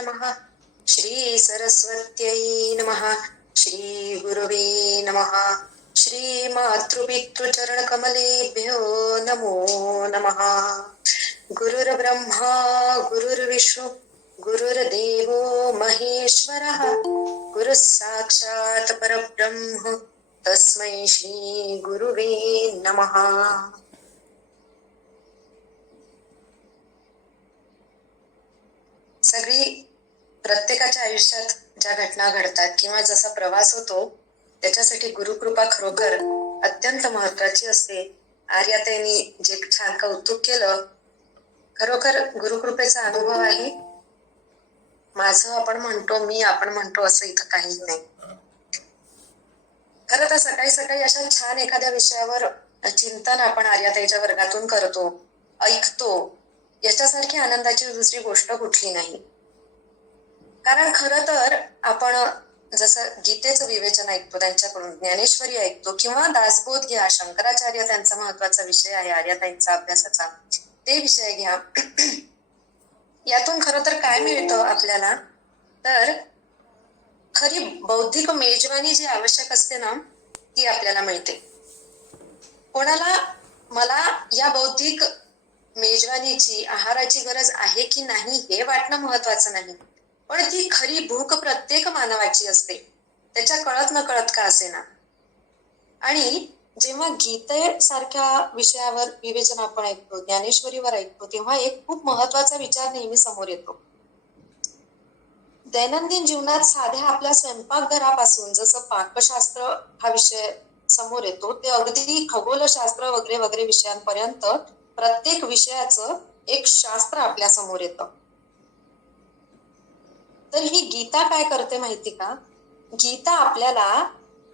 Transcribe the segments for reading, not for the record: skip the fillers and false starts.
नमः. श्री सरस्वत्यै नमः. श्री गुरुवे नमः. श्री मातृपितृचरणकमलेभ्यो नमो नमः. गुरुर्ब्रह्मा गुरुर्विष्णु गुरुर्देवो महेश्वरः. गुरुः साक्षात् परब्रह्म तस्मै श्री गुरुवे नमः. सगळी प्रत्येकाच्या आयुष्यात ज्या घटना घडतात किंवा जसा प्रवास होतो त्याच्यासाठी गुरुकृपा खरोखर अत्यंत महत्वाची असते. आर्याताईंनी जे छान कौतुक केलं, खरोखर गुरुकृपेचा अनुभव आहे. माझं आपण म्हणतो असं इथं काहीच नाही. खरं तर सकाळी सकाळी अशा छान एखाद्या विषयावर चिंतन आपण आर्याताईच्या वर्गातून करतो, ऐकतो, याच्यासारखी आनंदाची दुसरी गोष्ट कुठली नाही. कारण खरं तर आपण जसं गीतेचं विवेचन ऐकतो त्यांच्याकडून, ज्ञानेश्वरी ऐकतो किंवा दासबोध घ्या, शंकराचार्य त्यांचा महत्वाचा विषय आहे आर्याताईंचा अभ्यासाचा, ते विषय घ्या. यातून खरं तर काय मिळतं आपल्याला, तर खरी बौद्धिक मेजवानी जी आवश्यक असते ना ती आपल्याला मिळते. कोणाला मला या बौद्धिक मेजवानीची, आहाराची गरज आहे की नाही हे वाटणं महत्वाचं नाही, पण ती खरी भूक प्रत्येक मानवाची असते, त्याच्या कळत न कळत का असेना. आणि जेव्हा गीतेसारख्या विषयावर विवेचन आपण ऐकतो, ज्ञानेश्वरीवर ऐकतो, तेव्हा एक खूप महत्वाचा विचार नेहमी समोर येतो. दैनंदिन जीवनात साध्या आपल्या स्वयंपाकघरापासून जसं पाकशास्त्र हा विषय समोर येतो, ते अगदी खगोलशास्त्र वगैरे वगैरे विषयांपर्यंत प्रत्येक विषयाचं एक शास्त्र आपल्या समोर येतं. तर ही गीता काय करते माहिती का? गीता आपल्याला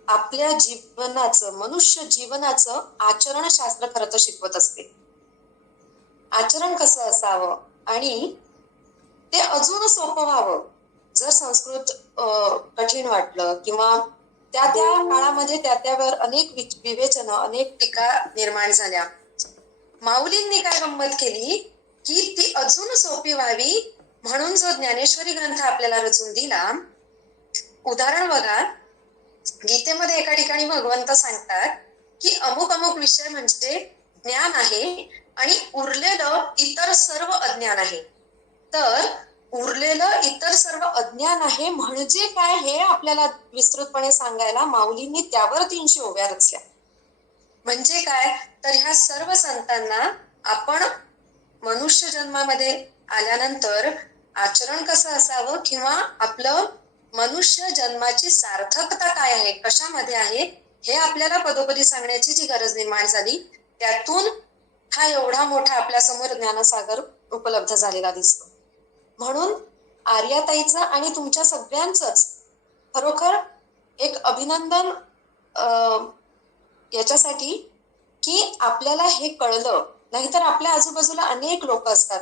आपल्या जीवनाचं, मनुष्य जीवनाचं आचरणशास्त्र खरं तर शिकवत असते. आचरण कसं असावं आणि ते अजून सोपं व्हावं. जर संस्कृत कठीण वाटलं किंवा त्या काळामध्ये त्यावर अनेक विवेचन, अनेक टीका निर्माण झाल्या, माऊलींनी काय गंमत केली की ती अजून सोपी व्हावी म्हणून जो ज्ञानेश्वरी ग्रंथ आपल्याला रचून दिला. उदाहरण बघा, गीतेमध्ये एका ठिकाणी भगवंत सांगतात की अमुक अमुक विषय म्हणजे ज्ञान आहे आणि उरलेलं इतर सर्व अज्ञान आहे. तर उरलेलं इतर सर्व अज्ञान आहे म्हणजे काय हे आपल्याला विस्तृतपणे सांगायला माऊलींनी त्यावर 300 ओव्या रचल्या. म्हणजे काय, तर ह्या सर्व संतांना आपण मनुष्य जन्मामध्ये आल्यानंतर आचरण कसं असावं किंवा आपलं मनुष्य जन्माची सार्थकता काय आहे, कशामध्ये आहे, हे आपल्याला पदोपदी सांगण्याची जी गरज निर्माण झाली, त्यातून हा एवढा मोठा आपल्या समोर ज्ञानसागर उपलब्ध झालेला दिसतो. म्हणून आर्याताईचं आणि तुमच्या सगळ्यांचंच खरोखर एक अभिनंदन याच्यासाठी की आपल्याला हे कळलं. नाहीतर आपल्या आजूबाजूला अनेक लोक असतात,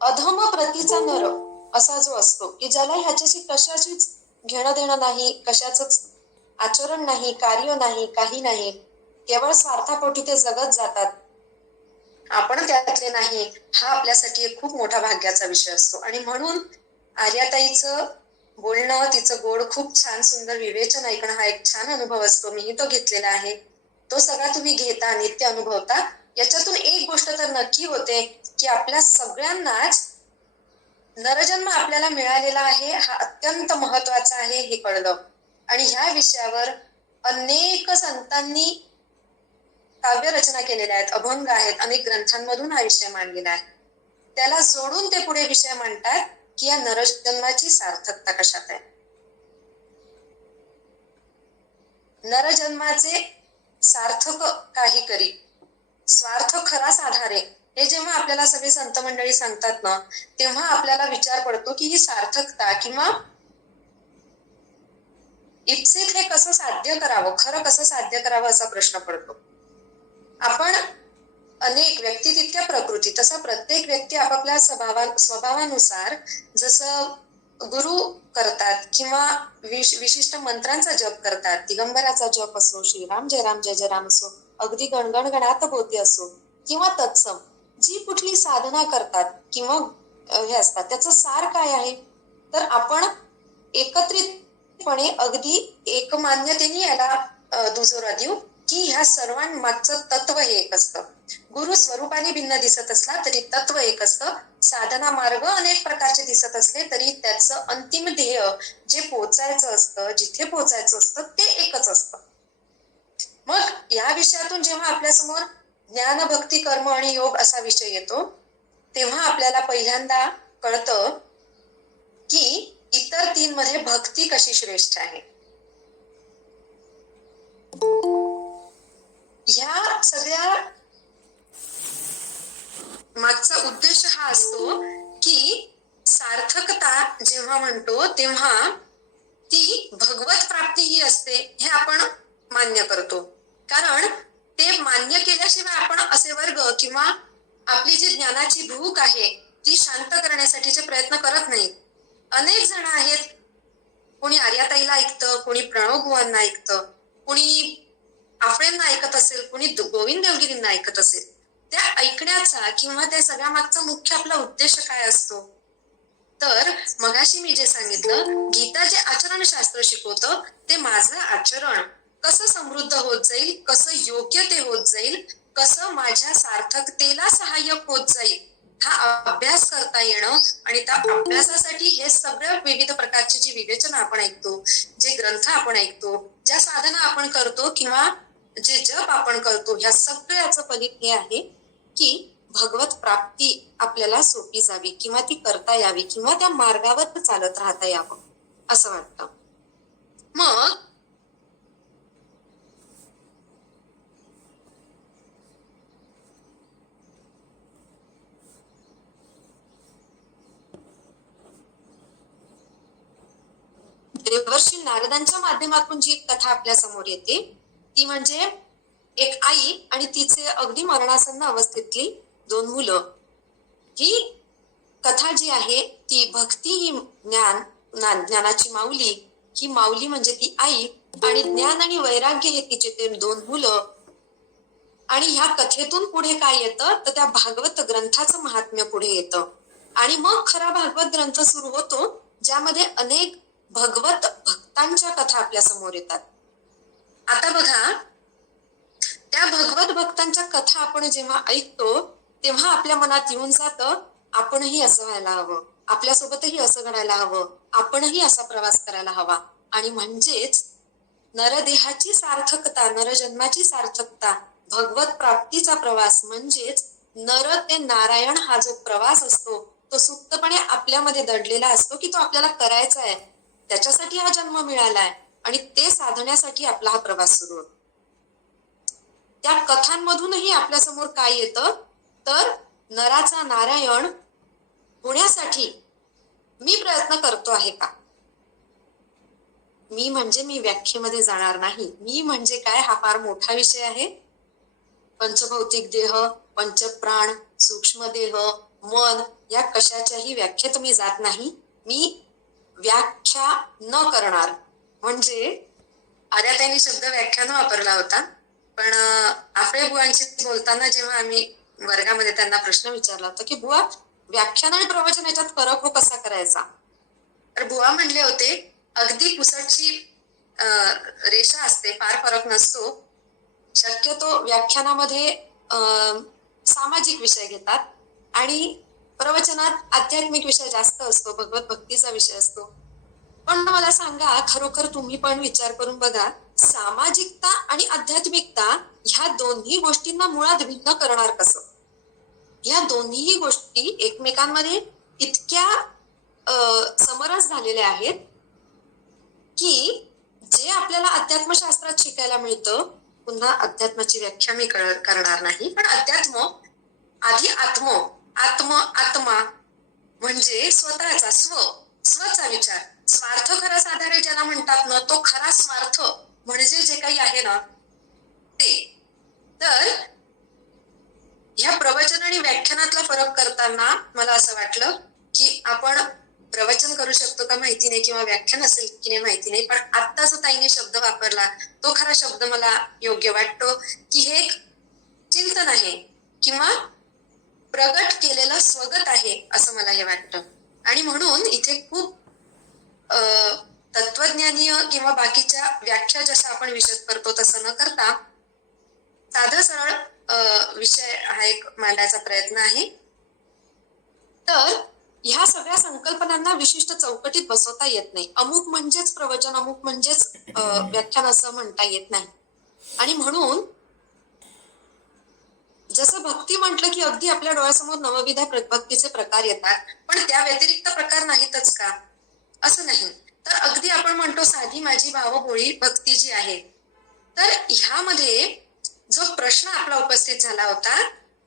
अधम प्रतीचा नर असा जो असतो की ज्याला ह्याच्याशी कशाशीच घेणं देणं नाही, कशाच आचरण नाही, कार्य नाही, काही नाही, केवळ स्वार्थापोटी ते जगत जातात. आपण त्यातले नाही, हा आपल्यासाठी एक खूप मोठा भाग्याचा विषय असतो. आणि म्हणून आर्याताईचं बोलणं, तिचं गोड, खूप छान सुंदर विवेचन ऐकणं हा एक छान अनुभव असतो. मीही तो घेतलेला आहे. तो सगळा तुम्ही घेता, नित्य अनुभवता. याच्यातून एक गोष्ट तर नक्की होते की आपल्या सगळ्यांनाच नरजन्म आपल्याला मिळालेला आहे, हा अत्यंत महत्वाचा आहे हे कळलं. आणि ह्या विषयावर अनेक संतांनी काव्य रचना केलेल्या आहेत, अभंग आहेत, अनेक ग्रंथांमधून हा विषय मांडलेला आहे. त्याला जोडून ते पुढे विषय मांडतात की या नरजन्माची सार्थकता कशात आहे. नरजन्माचे सार्थक काही करी, स्वार्थ खरा साधारे, हे जेव्हा आपल्याला सगळे संत मंडळी सांगतात ना, तेव्हा आपल्याला विचार पडतो की ही सार्थकता किंवा इप्सित हे कसं साध्य करावं, खरं कसं साध्य करावं असा प्रश्न पडतो. आपण अनेक व्यक्ती तितक्या प्रकृती, तसा प्रत्येक व्यक्ती आपापल्या स्वभावानुसार जसं गुरु करतात किंवा विशिष्ट मंत्रांचा जप करतात, दिगंबराचा जप असो, श्रीराम जय राम जय जय राम असो, अगदी गणगण गणात बोलते असो किंवा तत्सम जी कुठली साधना करतात किंवा हे असतात. त्याचं सार काय आहे, तर आपण एकत्रितपणे अगदी एकमान्यतेने याला दुजोरा देऊ की ह्या सर्वांमागचं तत्व हे एक असतं. गुरु स्वरूपाने भिन्न दिसत असला तरी तत्व एक असतं. साधना मार्ग अनेक प्रकारचे दिसत असले तरी त्याचं अंतिम ध्येय जे पोचायचं असतं, जिथे पोचायचं असतं ते एकच असतं. मग या विषयातून जेव्हा आपल्यासमोर ज्ञान, भक्ती, कर्म आणि योग असा विषय येतो तेव्हा आपल्याला पहिल्यांदा कळतं की इतर 3 मध्ये भक्ती कशी श्रेष्ठ आहे. ह्या सगळ्या मागचा उद्देश हा असतो की सार्थकता जेव्हा म्हणतो तेव्हा ती भगवत प्राप्ती ही असते हे आपण मान्य करतो. कारण ते मान्य केल्याशिवाय आपण असे वर्ग किंवा आपली जी ज्ञानाची भूक आहे ती शांत करण्यासाठीचे प्रयत्न करत नाही. अनेक जण आहेत, कोणी आर्याताईला ऐकतं, कोणी प्रणव बुवांना ऐकतं, कोणी आपल्यांना ऐकत असेल, कोणी गोविंद देवगिरींना ऐकत असेल. त्या ऐकण्याचा किंवा त्या सगळ्या मागचा मुख्य आपला उद्देश काय असतो, तर मगाशी मी जे सांगितलं गीता जे आचरणशास्त्र शिकवतं ते माझं आचरण कसं समृद्ध होत जाईल, कसं योग्य ते होत जाईल, कसं माझ्या सार्थकतेला सहाय्यक होत जाईल हा अभ्यास करता येणं. आणि त्या अभ्यासासाठी हे सगळं विविध प्रकारची जी विवेचना आपण ऐकतो, जे ग्रंथ आपण ऐकतो, ज्या साधना आपण करतो किंवा जे जप आपण करतो, ह्या सगळ्याचं फलित हे आहे की भगवत प्राप्ती आपल्याला सोपी जावी किंवा ती करता यावी किंवा त्या मार्गावर चालत राहता यावं असं वाटतं. मग देवर्षी नारदांच्या माध्यमातून जी कथा आपल्या समोर येते ती म्हणजे एक आई आणि तिचे अगदी मरणासन्न अवस्थेतली 2 मुलं. ही कथा जी आहे ती भक्ती ही ज्ञानाची माऊली, ही माऊली म्हणजे ती आई आणि ज्ञान आणि वैराग्य हे तिचे ते 2 मुलं. आणि ह्या कथेतून पुढे काय येतं तर त्या भागवत ग्रंथाचं महात्म्य पुढे येतं आणि मग खरा भागवत ग्रंथ सुरू होतो ज्यामध्ये अनेक भगवत भक्तांच्या कथा आपल्या समोर येतात. आता बघा, त्या भगवत भक्तांच्या कथा आपण जेव्हा ऐकतो तेव्हा आपल्या मनात येऊन जातं आपणही असं व्हायला हवं, आपल्यासोबतही असं घडायला हवं, आपणही असा प्रवास करायला हवा. आणि म्हणजेच नरदेहाची सार्थकता, नरजन्माची सार्थकता, भगवत प्राप्तीचा प्रवास म्हणजेच नर ते नारायण हा जो प्रवास असतो तो सुप्तपणे आपल्यामध्ये दडलेला असतो की तो आपल्याला करायचा आहे, त्याच्यासाठी हा जन्म मिळालाय आणि ते साधण्यासाठी आपला हा प्रवास सुरू होतो. त्या कथांमधूनही आपल्यासमोर काय येतं तर नराचा नारायण होण्यासाठी मी प्रयत्न करतो आहे का. मी म्हणजे मी व्याख्येमध्ये जाणार नाही. मी म्हणजे काय हा फार मोठा विषय आहे. पंचभौतिक देह, पंचप्राण, सूक्ष्म देह, मन या कशाच्याही व्याख्येत मी जात नाही. मी व्याख्या न करणार. म्हणजे आर्याताईंनी शब्द व्याख्यान वापरला होता, पण आपल्या बुवांशी बोलताना जेव्हा आम्ही वर्गामध्ये त्यांना प्रश्न विचारला होता की बुवा व्याख्यान आणि प्रवचन याच्यात फरक हो कसा करायचा, तर बुवा म्हणले होते अगदी पुसटची रेषा असते, फार फरक नसतो. शक्यतो व्याख्यानामध्ये सामाजिक विषय घेतात आणि प्रवचनात आध्यात्मिक विषय जास्त असतो, भगवत भक्तीचा विषय असतो. पण मला सांगा, खरोखर तुम्ही पण विचार करून बघा, सामाजिकता आणि आध्यात्मिकता ह्या दोन्ही गोष्टींना मुळात भिन्न करणार कसं. ह्या दोन्ही गोष्टी एकमेकांमध्ये इतक्या समरस झालेल्या आहेत की जे आपल्याला अध्यात्मशास्त्रात शिकायला मिळतं, पुन्हा अध्यात्माची व्याख्या मी करणार नाही, पण अध्यात्म आधी आत्मा म्हणजे स्वतःचा स्वचा विचार, स्वार्थ खरा साधारे ज्याला म्हणतात ना, तो खरा स्वार्थ म्हणजे जे काही आहे ना ते. तर ह्या प्रवचन आणि व्याख्यानातला फरक करताना मला असं वाटलं की आपण प्रवचन करू शकतो का माहिती नाही किंवा व्याख्यान असेल की नाही माहिती नाही, पण आत्ता जो ताईने शब्द वापरला तो खरा शब्द मला योग्य वाटतो की हे एक चिंतन आहे किंवा प्रगट केलेलं स्वगत आहे असं मला हे वाटतं. वाटतं. आणि म्हणून इथे खूप तत्वज्ञानीय किंवा बाकीच्या व्याख्या जशा आपण विशद करतो तसं न करता साधा सरळ विषय हा एक मांडायचा प्रयत्न आहे. तर ह्या सगळ्या संकल्पनांना विशिष्ट चौकटीत बसवता येत नाही. अमुक म्हणजेच प्रवचन, अमुक म्हणजेच व्याख्यान असं म्हणता येत नाही. आणि म्हणून जसं भक्ती म्हटलं की अगदी आपल्या डोळ्यासमोर नवविधा भक्तीचे प्रकार येतात, पण त्या व्यतिरिक्त प्रकार नाहीतच का? असं नाही. तर अगदी आपण म्हणतो साधी माझी भावभोळी भक्ती जी आहे, तर ह्यामध्ये जो प्रश्न आपला उपस्थित झाला होता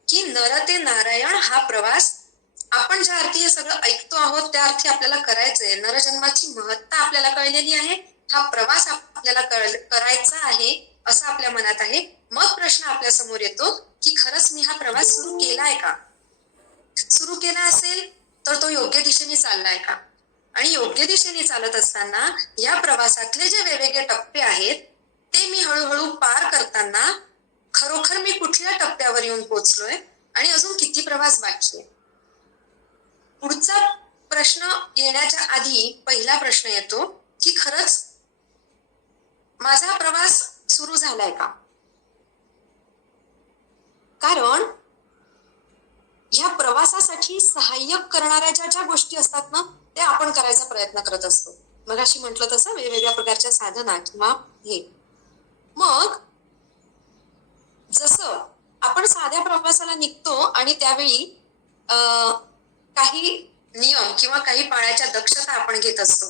की नर ते नारायण हा प्रवास आपण ज्या अर्थी हे सगळं ऐकतो आहोत त्या अर्थी आपल्याला करायचंय. नरजन्माची महत्ता आपल्याला कळलेली आहे, हा प्रवास आपल्याला करायचा आहे असं आपल्या मनात आहे. मग प्रश्न आपल्या समोर येतो की खरंच मी हा प्रवास सुरू केलाय का? सुरू केला असेल तर तो योग्य दिशेने चाललाय का? आणि योग्य दिशेने चालत असताना या प्रवासातले जे वेगवेगळे टप्पे आहेत ते मी हळूहळू पार करताना खरोखर मी कुठल्या टप्प्यावर येऊन पोहोचलोय आणि अजून किती प्रवास बाकी आहे. पुढचा प्रश्न येण्याच्या आधी पहिला प्रश्न येतो की खरंच माझा प्रवास सुरू झालाय का? कारण ह्या प्रवासासाठी सहाय्यक करणाऱ्या ज्या गोष्टी असतात ना ते आपण करायचा प्रयत्न करत असतो. मगाशी म्हटलं तसं वेगवेगळ्या प्रकारच्या साधना किंवा हे. मग जसं आपण साध्या प्रवासाला निघतो आणि त्यावेळी काही नियम किंवा काही पाळायच्या दक्षता आपण घेत असतो.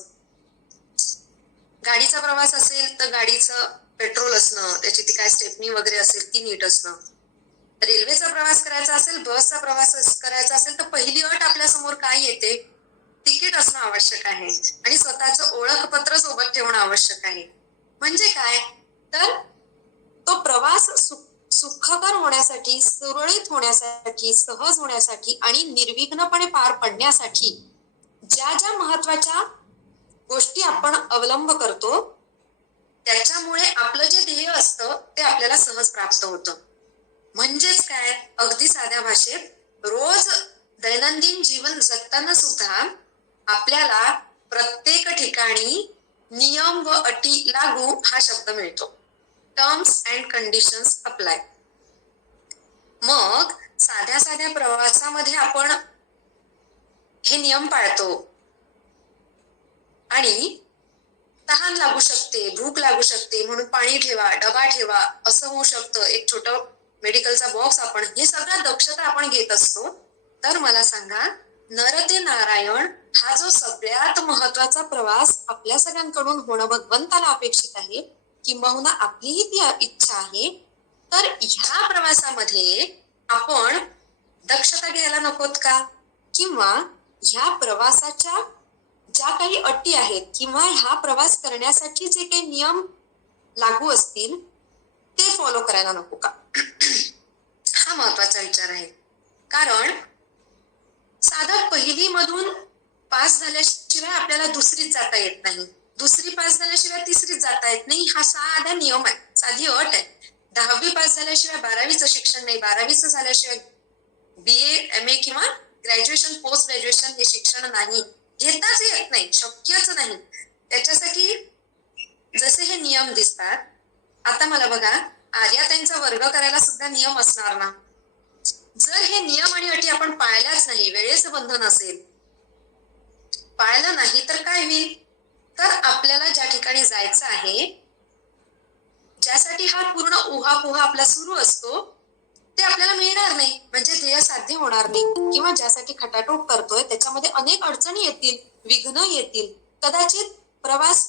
गाडीचा प्रवास असेल तर गाडीचं पेट्रोल असणं, त्याची ती काय स्टेपनी वगैरे असेल ती नीट असणं. रेल्वेचा प्रवास करायचा असेल, बसचा प्रवास करायचा असेल तर पहिली अट आपल्या समोर काय येते? तिकीट असणं आवश्यक आहे आणि स्वतःचं ओळखपत्र सोबत ठेवणं आवश्यक आहे. म्हणजे काय? तर तो प्रवास सुखकर होण्यासाठी, सुरळीत होण्यासाठी, सहज होण्यासाठी आणि निर्विघ्नपणे पार पडण्यासाठी ज्या ज्या महत्वाच्या गोष्टी आपण अवलंब करतो त्याच्यामुळे आपलं जे ध्येय असतं ते आपल्याला सहज प्राप्त होतं. म्हणजेच काय? अगदी साध्या भाषेत रोज दैनंदिन जीवन जगताना सुद्धा आपल्याला प्रत्येक ठिकाणी नियम व अटी लागू हा शब्द मिळतो. Terms and conditions apply. मग साध्या साध्या प्रवासामध्ये आपण हे नियम पाळतो आणि तहान लागू शकते, भूक लागू शकते म्हणून पाणी ठेवा, डबा ठेवा असं होऊ शकतं. एक छोटं मेडिकलचा बॉक्स आपण हे सगळ्या दक्षता आपण घेत असतो. तर मला सांगा नर ते नारायण हा जो सगळ्यात महत्वाचा प्रवास आपल्या सगळ्यांकडून होणं भगवंताला अपेक्षित आहे किंबहुना आपलीही ती इच्छा आहे. तर ह्या प्रवासामध्ये आपण दक्षता घ्यायला नकोत का? किंवा ह्या प्रवासाच्या ज्या काही अटी आहेत किंवा हा प्रवास करण्यासाठी जे काही नियम लागू असतील ते फॉलो करायला नको का? हा महत्वाचा विचार आहे. कारण साधं पहिली मधून पास झाल्याशिवाय आपल्याला दुसरीत जाता येत नाही, दुसरी पास झाल्याशिवाय तिसरीत जाता येत नाही. हा साधा नियम आहे, साधी अट आहे. 10वी पास झाल्याशिवाय 12वीचं शिक्षण नाही, 12वीचं झाल्याशिवाय BA MA किंवा ग्रॅज्युएशन पोस्ट ग्रॅज्युएशन हे शिक्षण नाही, घेताच येत नाही, शक्यच नाही. त्याच्यासाठी जसे हे नियम दिसतात. आता मला बघा आर्याताईंचा वर्ग करायला सुद्धा नियम असणार ना. जर हे नियम आणि अटी आपण पाळल्याच नाही, वेळेचं बंधन असेल, पाळलं नाही तर काय होईल? तर आपल्याला ज्या ठिकाणी जायचं आहे, ज्यासाठी हा पूर्ण उहापोहा आपला सुरू असतो ते आपल्याला मिळणार नाही, म्हणजे ध्येय साध्य होणार नाही. किंवा ज्यासाठी खटाटोप करतोय त्याच्यामध्ये अनेक अडचणी येतील, विघ्न येतील. कदाचित प्रवास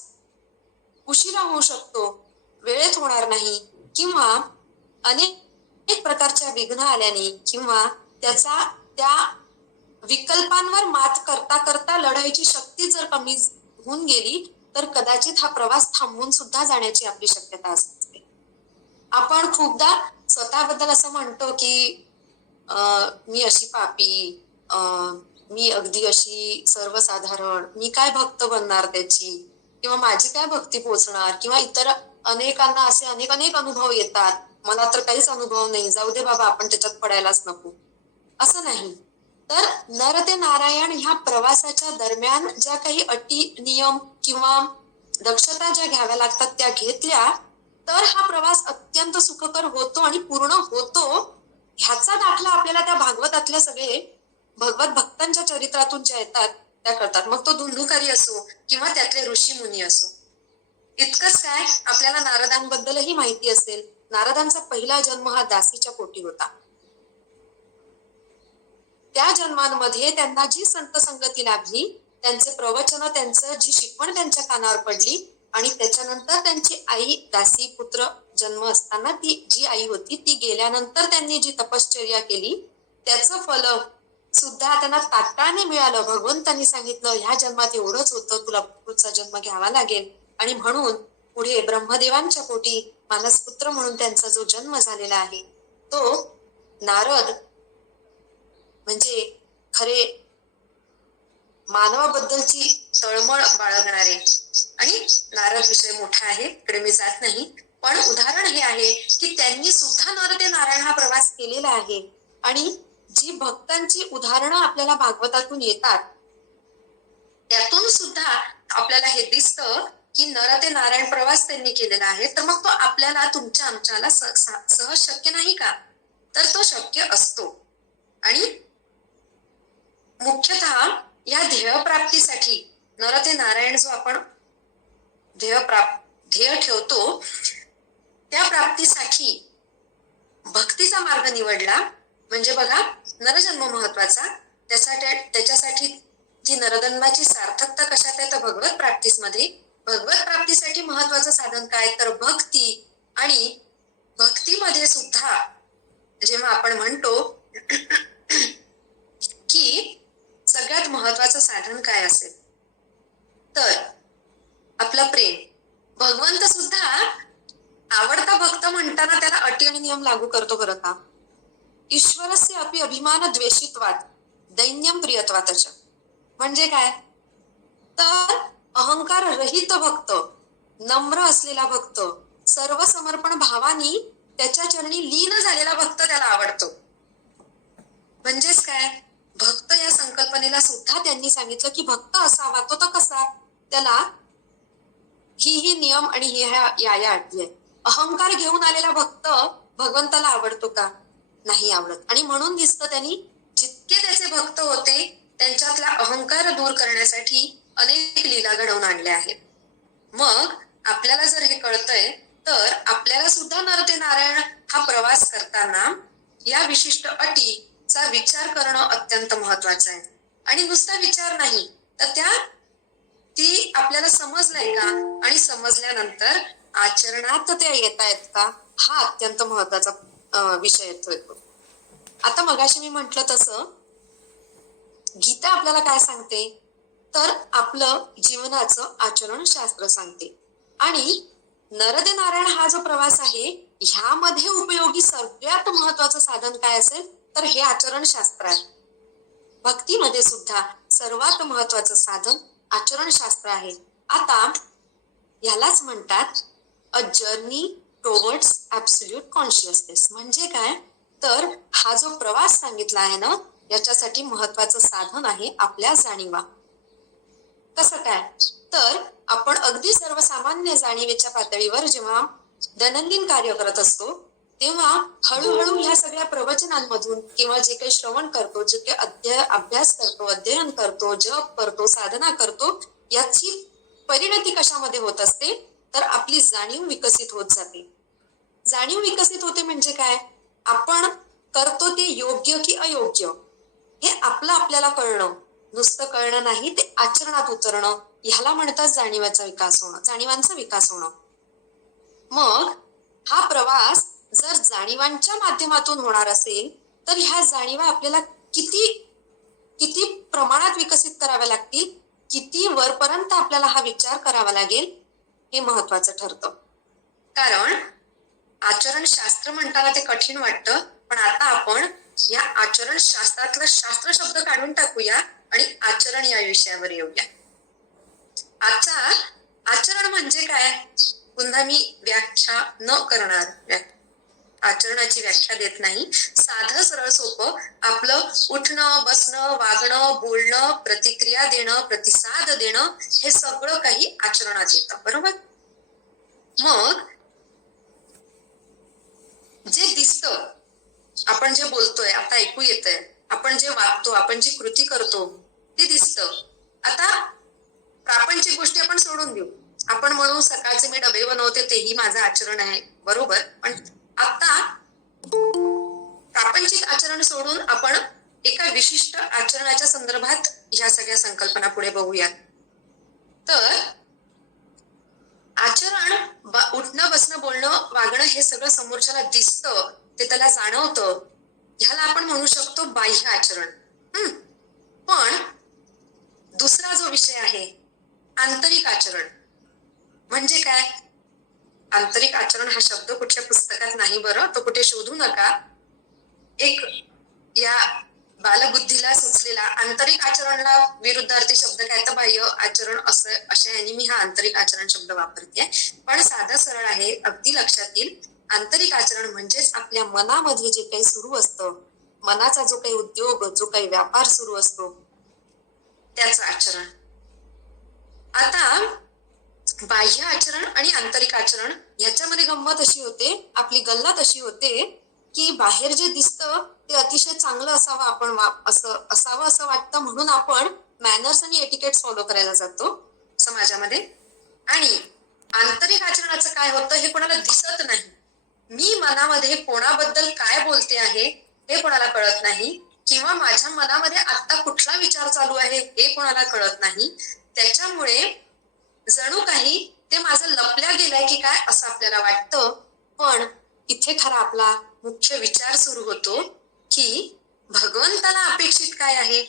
उशिरा होऊ शकतो, वेळेत होणार नाही किंवा अनेक प्रकारच्या विघ्न आल्याने किंवा त्या विकल्पांवर मात करता करता लढाईची शक्ती जर कमी होऊन गेली तर कदाचित हा प्रवास थांबवून सुद्धा जाण्याची आपली शक्यता असते. आपण खूपदा स्वतःबद्दल असं म्हणतो की मी अशी पापी, मी अगदी अशी सर्वसाधारण, मी काय भक्त बनणार त्याची, किंवा माझी काय भक्ती पोचणार, किंवा इतर अनेकांना असे अनेक अनुभव येतात, मला तर काहीच अनुभव नाही, जाऊ दे बाबा आपण त्याच्यात पडायलाच नको. असं नाही. तर नर ते नारायण ह्या प्रवासाच्या दरम्यान ज्या काही अटी नियम किंवा दक्षता ज्या घ्याव्या लागतात त्या घेतल्या तर हा प्रवास अत्यंत सुखकर होतो आणि पूर्ण होतो. ह्याचा दाखला आपल्याला त्या भागवतातले सगळे भगवत भक्तांच्या चरित्रातून ज्या येतात त्या करतात. मग तो धुंधुकारी असो किंवा त्यातले ऋषी मुनी असो. इतकंच काय, आपल्याला नारदांबद्दलही माहिती असेल. नारदांचा पहिला जन्म हा दासीच्या पोटी होता. त्या जन्मांमध्ये त्यांना जी संत संगती लाभली, त्यांचे प्रवचन, त्यांचं जी शिकवण त्यांच्या कानावर पडली आणि त्याच्यानंतर त्यांची आई दासी पुत्र जन्म असताना ती जी आई होती ती गेल्यानंतर त्यांनी जी तपश्चर्या केली त्याचं फल सुद्धा त्यांना तात्काळने मिळालं. भगवंतांनी सांगितलं ह्या जन्मात एवढंच होतं, तुला पुढचा जन्म घ्यावा लागेल. आणि म्हणून पुढे ब्रह्मदेवांच्या पोटी मानसपुत्र म्हणून त्यांचा जो जन्म झालेला आहे तो नारद म्हणजे खरे मानवाबद्दलची तळमळ बाळगणारे. आणि नारद विषय मोठा आहे, इकडे मी जात नाही. पण उदाहरण हे आहे की त्यांनी सुद्धा नर ते नारायण हा प्रवास केलेला आहे. आणि जी भक्तांची उदाहरणं आपल्याला भागवतातून येतात त्यातून सुद्धा आपल्याला हे दिसतं की नर ते नारायण प्रवास त्यांनी केलेला आहे. तर मग तो आपल्याला तुमच्या आमच्याला सहज शक्य नाही का? तर तो शक्य असतो. आणि मुख्यतः या ध्येयप्राप्तीसाठी नर ते नारायण जो आपण ध्येय ठेवतो त्या प्राप्तीसाठी भक्तीचा मार्ग निवडला. म्हणजे बघा, नरजन्म महत्वाचा, त्याच्यासाठी जी नरजन्माची सार्थकता कशात आहे तर भगवत प्राप्तीमध्ये. भगवत प्राप्तीसाठी महत्वाचं साधन काय तर भक्ती. आणि भक्तीमध्ये सुद्धा जेव्हा आपण म्हणतो की सगळ्यात महत्वाचं साधन काय असेल तर आपलं प्रेम. भगवंत सुद्धा आवडता भक्त म्हणताना त्याला अटी आणि नियम लागू करतो बरं का. ईश्वरस्य अपि अभिमान द्वेषित्वात दैन्यम प्रियत्वातच. म्हणजे काय तर अहंकार रहित भक्त, नम्र असलेला भक्त, सर्व समर्पण भावानी त्याच्या चरणी लीन झालेला भक्त त्याला आवडतो. म्हणजेच काय, भक्त या संकल्पनेला सुद्धा त्यांनी सांगितलं की भक्त असावा. तो तर कसा, त्याला ही नियम आणि या अटी आहेत. अहंकार घेऊन आलेला भक्त भगवंताला आवडतो का? नाही आवडत. आणि म्हणून दिसतं त्यांनी जितके त्याचे भक्त होते त्यांच्यातला अहंकार दूर करण्यासाठी अनेक लीला घडवून आणल्या आहेत. मग आपल्याला जर हे कळतंय तर आपल्याला सुद्धा नर ते नारायण हा प्रवास करताना या विशिष्ट अटीचा विचार करणं अत्यंत महत्वाचं आहे. आणि नुसता विचार नाही तर ती आपल्याला समजलंय का आणि समजल्यानंतर आचरणात ते येतायत का, हा अत्यंत महत्वाचा विषय येतोय. आता मगाशी मी म्हटलं तसं गीता आपल्याला काय सांगते तर आपलं जीवनाचं आचरण शास्त्र सांगते. आणि नर ते नारायण हा जो प्रवास आहे ह्यामध्ये उपयोगी सगळ्यात महत्वाचं साधन काय असेल तर हे आचरण शास्त्र आहे. भक्तीमध्ये सुद्धा सर्वात महत्वाचं साधन आचरण शास्त्र आहे. आता यालाच म्हणतात a journey towards absolute consciousness. म्हणजे काय तर हा जो प्रवास सांगितला आहे ना याच्यासाठी महत्वाचं साधन आहे आपल्या जाणीवा. कसं काय तर आपण अगदी सर्वसामान्य जाणीवेच्या पातळीवर जेव्हा दैनंदिन कार्य करत असतो तेव्हा हळूहळू ह्या सगळ्या प्रवचनांमधून किंवा जे काही श्रवण करतो, जे काही अभ्यास करतो, अध्ययन करतो, जप करतो, साधना करतो, याची परिणती कशामध्ये होत असते तर आपली जाणीव विकसित होत जाते. जाणीव विकसित होते म्हणजे काय, आपण करतो ते योग्य की अयोग्य हे आपल्याला कळणं. नुसतं कळणं नाही, ते आचरणात उतरणं, ह्याला म्हणतात जाणीवाचा विकास होणं, जाणीवांचा विकास होणं. मग हा प्रवास जर जाणीवांच्या माध्यमातून होणार असेल तर ह्या जाणीवा आपल्याला किती प्रमाणात विकसित कराव्या लागतील, किती वरपर्यंत आपल्याला हा विचार करावा लागेल हे महत्वाचं ठरतं. कारण आचरण शास्त्र म्हणताना ते कठीण वाटतं, पण आता आपण या आचरण शास्त्रातला शास्त्र शब्द काढून टाकूया आणि आचरण या विषयावर येऊया. आचरण म्हणजे काय, पुन्हा मी व्याख्या न करणार. आचरणाची व्याख्या देत नाही. साधं सरळ सोपं आपलं उठणं, बसणं, वागणं, बोलणं, प्रतिक्रिया देणं, प्रतिसाद देणं हे सगळं काही आचरणात येतं. बरोबर. मग जे दिसतं, आपण जे बोलतोय, आता ऐकू येतंय, आपण जे वागतो, आपण जी कृती करतो ते दिसतं. आता प्रापंचिक गोष्टी आपण सोडून देऊ. आपण म्हणू सकाळचे मी डबे बनवते तेही माझं आचरण आहे. बरोबर. पण आता प्रापंचिक आचरण सोडून आपण एका विशिष्ट आचरणाच्या संदर्भात ह्या सगळ्या संकल्पना पुढे बघूयात. तर आचरण उठणं, बसणं, बोलणं, वागणं हे सगळं समोरच्याला दिसतं, ते त्याला जाणवतं, ह्याला आपण म्हणू शकतो बाह्य आचरण. पण दुसरा जो विषय आहे आंतरिक आचरण म्हणजे काय? आंतरिक आचरण हा शब्द कुठल्या पुस्तकात नाही बरं, तो कुठे शोधू नका. एक या बालबुद्धीला सुचलेला आंतरिक आचरणला विरुद्धार्थी शब्द काय तर बाह्य आचरण असं अशा यांनी मी हा आंतरिक आचरण शब्द वापरते. पण साधा सरळ आहे, अगदी लक्षात येईल. आंतरिक आचरण म्हणजेच आपल्या मनामध्ये जे काही सुरू असतं, मनाचा जो काही उद्योग, जो काही व्यापार सुरू असतो त्याचं आचरण. आता बाह्य आचरण आणि आंतरिक आचरण ह्याच्यामध्ये गंमत अशी होते, आपली गल्लत अशी होते की बाहेर जे दिसतं ते अतिशय चांगलं असावं, आपण असावं असं वाटतं म्हणून आपण मॅनर्स आणि एटिकेट्स फॉलो करायला जातो समाजामध्ये. आणि आंतरिक आचरणाचं काय होतं हे कोणाला दिसत नाही. मी मनामध्ये कोणाबद्दल काय बोलते आहे हे कोणाला कळत नाही, किंवा माझ्या मनामध्ये आता कुठला विचार चालू आहे हे कोणाला कळत नाही. त्याच्यामुळे जणू काही ते माझं लपल्या गेलंय की काय असं आपल्याला वाटतं. पण इथे खरा आपला मुख्य विचार सुरू होतो की भगवंताला अपेक्षित काय आहे.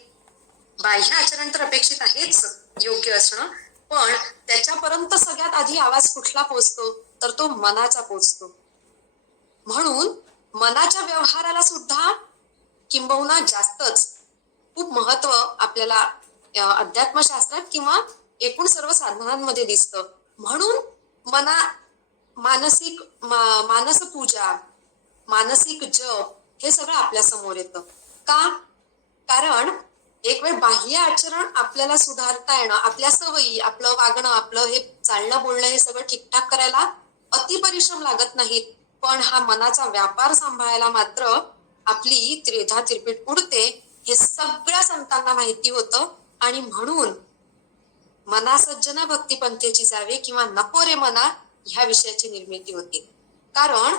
बाह्य आचरण तर अपेक्षित आहेच योग्य असणं, पण त्याच्यापर्यंत सगळ्यात आधी आवाज कुठला पोचतो तर तो मनाचा पोचतो. म्हणून मनाच्या व्यवहाराला सुद्धा किंबहुना जास्तच खूप महत्व आपल्याला अध्यात्मशास्त्रात किंवा एकूण सर्व साधनांमध्ये दिसतं. म्हणून मानसिक मानसपूजा, मानसिक जप हे सगळं आपल्या समोर येतं. का? कारण एक वेळ बाह्य आचरण आपल्याला सुधारता येणं, आपल्या सवयी, आपलं वागणं, आपलं हे चालणं बोलणं हे सगळं ठीकठाक करायला अतिपरिश्रम लागत नाहीत. पण हा मनाचा व्यापार सांभाळायला मात्र आपली त्रेधा तिरपीट उडते, हे सगळ्या संतांना माहिती होतं. आणि म्हणून मना सज्जना भक्तिपंथेची जावे किंवा नको रे मना ह्या विषयाची निर्मिती होती. कारण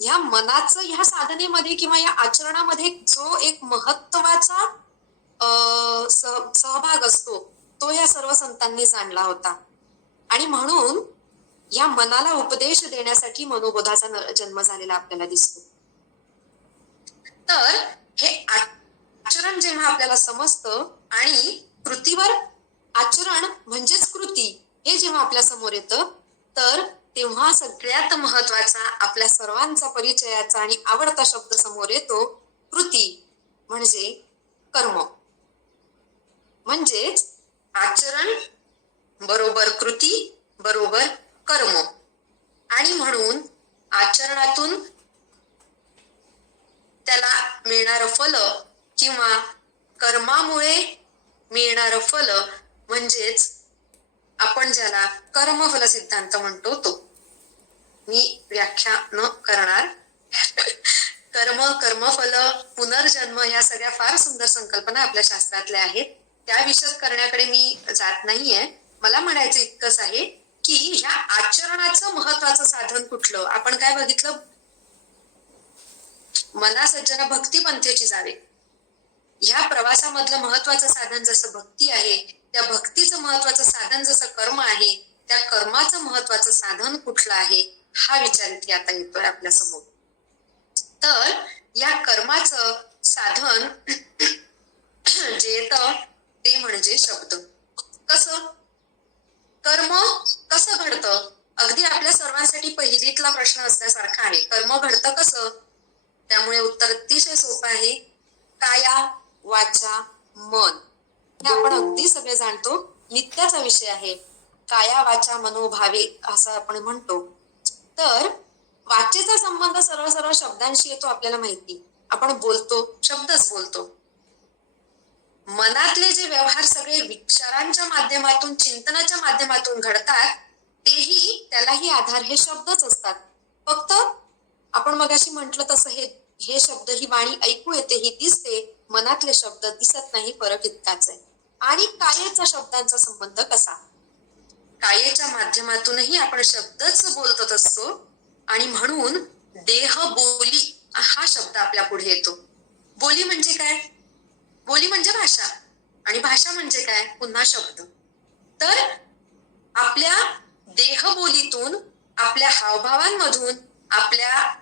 ह्या मनाचं ह्या साधनेमध्ये किंवा या आचरणामध्ये जो एक महत्वाचा सहभाग असतो तो या सर्व संतांनी जाणला होता. आणि म्हणून या मनाला उपदेश देण्यासाठी मनोबोधाचा जन्म झालेला आपल्याला दिसतो. तर हे आचरण जेव्हा आपल्याला समजतं आणि कृतीवर आचरण म्हणजेच कृती हे जेव्हा आपल्या समोर येतं, तर तेव्हा सगळ्यात महत्वाचा आपल्या सर्वांचा परिचयाचा आणि आवडता शब्द समोर येतो, कृती म्हणजे कर्म. म्हणजेच आचरण बरोबर कृती बरोबर कर्म. आणि म्हणून आचरणातून त्याला मिळणारं फल किंवा कर्मामुळे मिळणारं फल म्हणजेच आपण ज्याला कर्मफल सिद्धांत म्हणतो तो. मी व्याख्या न करणार. कर्मफल, पुनर्जन्म ह्या सगळ्या फार सुंदर संकल्पना आपल्या शास्त्रातल्या आहेत. त्या विषद करण्याकडे मी जात नाहीये. मला म्हणायचं इतकंच आहे की ह्या आचरणाचं महत्वाचं साधन कुठलं. आपण काय बघितलं, मना सज्जना भक्तिपंथेची जावे. ह्या प्रवासामधलं महत्वाचं साधन जसं भक्ती आहे, त्या भक्तीचं महत्वाचं साधन जसं कर्म आहे, त्या कर्माचं महत्वाचं साधन कुठलं आहे हा विचार इथे आता येतोय आपल्या समोर. तर या कर्माचं साधन जे येतं ते म्हणजे शब्द. कसं कर्म कसं घडतं, अगदी आपल्या सर्वांसाठी पहिलीतला प्रश्न असल्यासारखा आहे. कर्म घडतं कसं? त्यामुळे उत्तर अतिशय सोपं आहे, काया वाचा मन. हे आपण अगदी सगळे जाणतो, नित्याचा विषय आहे. काया वाचा मनोभावे असं आपण म्हणतो. तर वाचेचा संबंध सरळ सरळ शब्दांशी येतो आपल्याला माहिती. आपण बोलतो, शब्दच बोलतो. मनातले जे व्यवहार सगळे विचारांच्या माध्यमातून, चिंतनाच्या माध्यमातून घडतात, तेही त्यालाही आधार हे शब्दच असतात. फक्त आपण मगाशी म्हटलं तसं हे शब्द, ही वाणी ऐकू येते, ही दिसते, मनातले शब्द दिसत नाही, फरक इतकाच आहे. आणि कायेचा शब्दांचा संबंध कसा? कायेच्या माध्यमातूनही आपण शब्दच बोलत असतो आणि म्हणून देह बोली हा शब्द आपल्या पुढे येतो. बोली म्हणजे काय? बोली म्हणजे भाषा, आणि भाषा म्हणजे काय? पुन्हा शब्द. तर आपल्या देहबोलीतून, आपल्या हावभावांमधून, आपल्या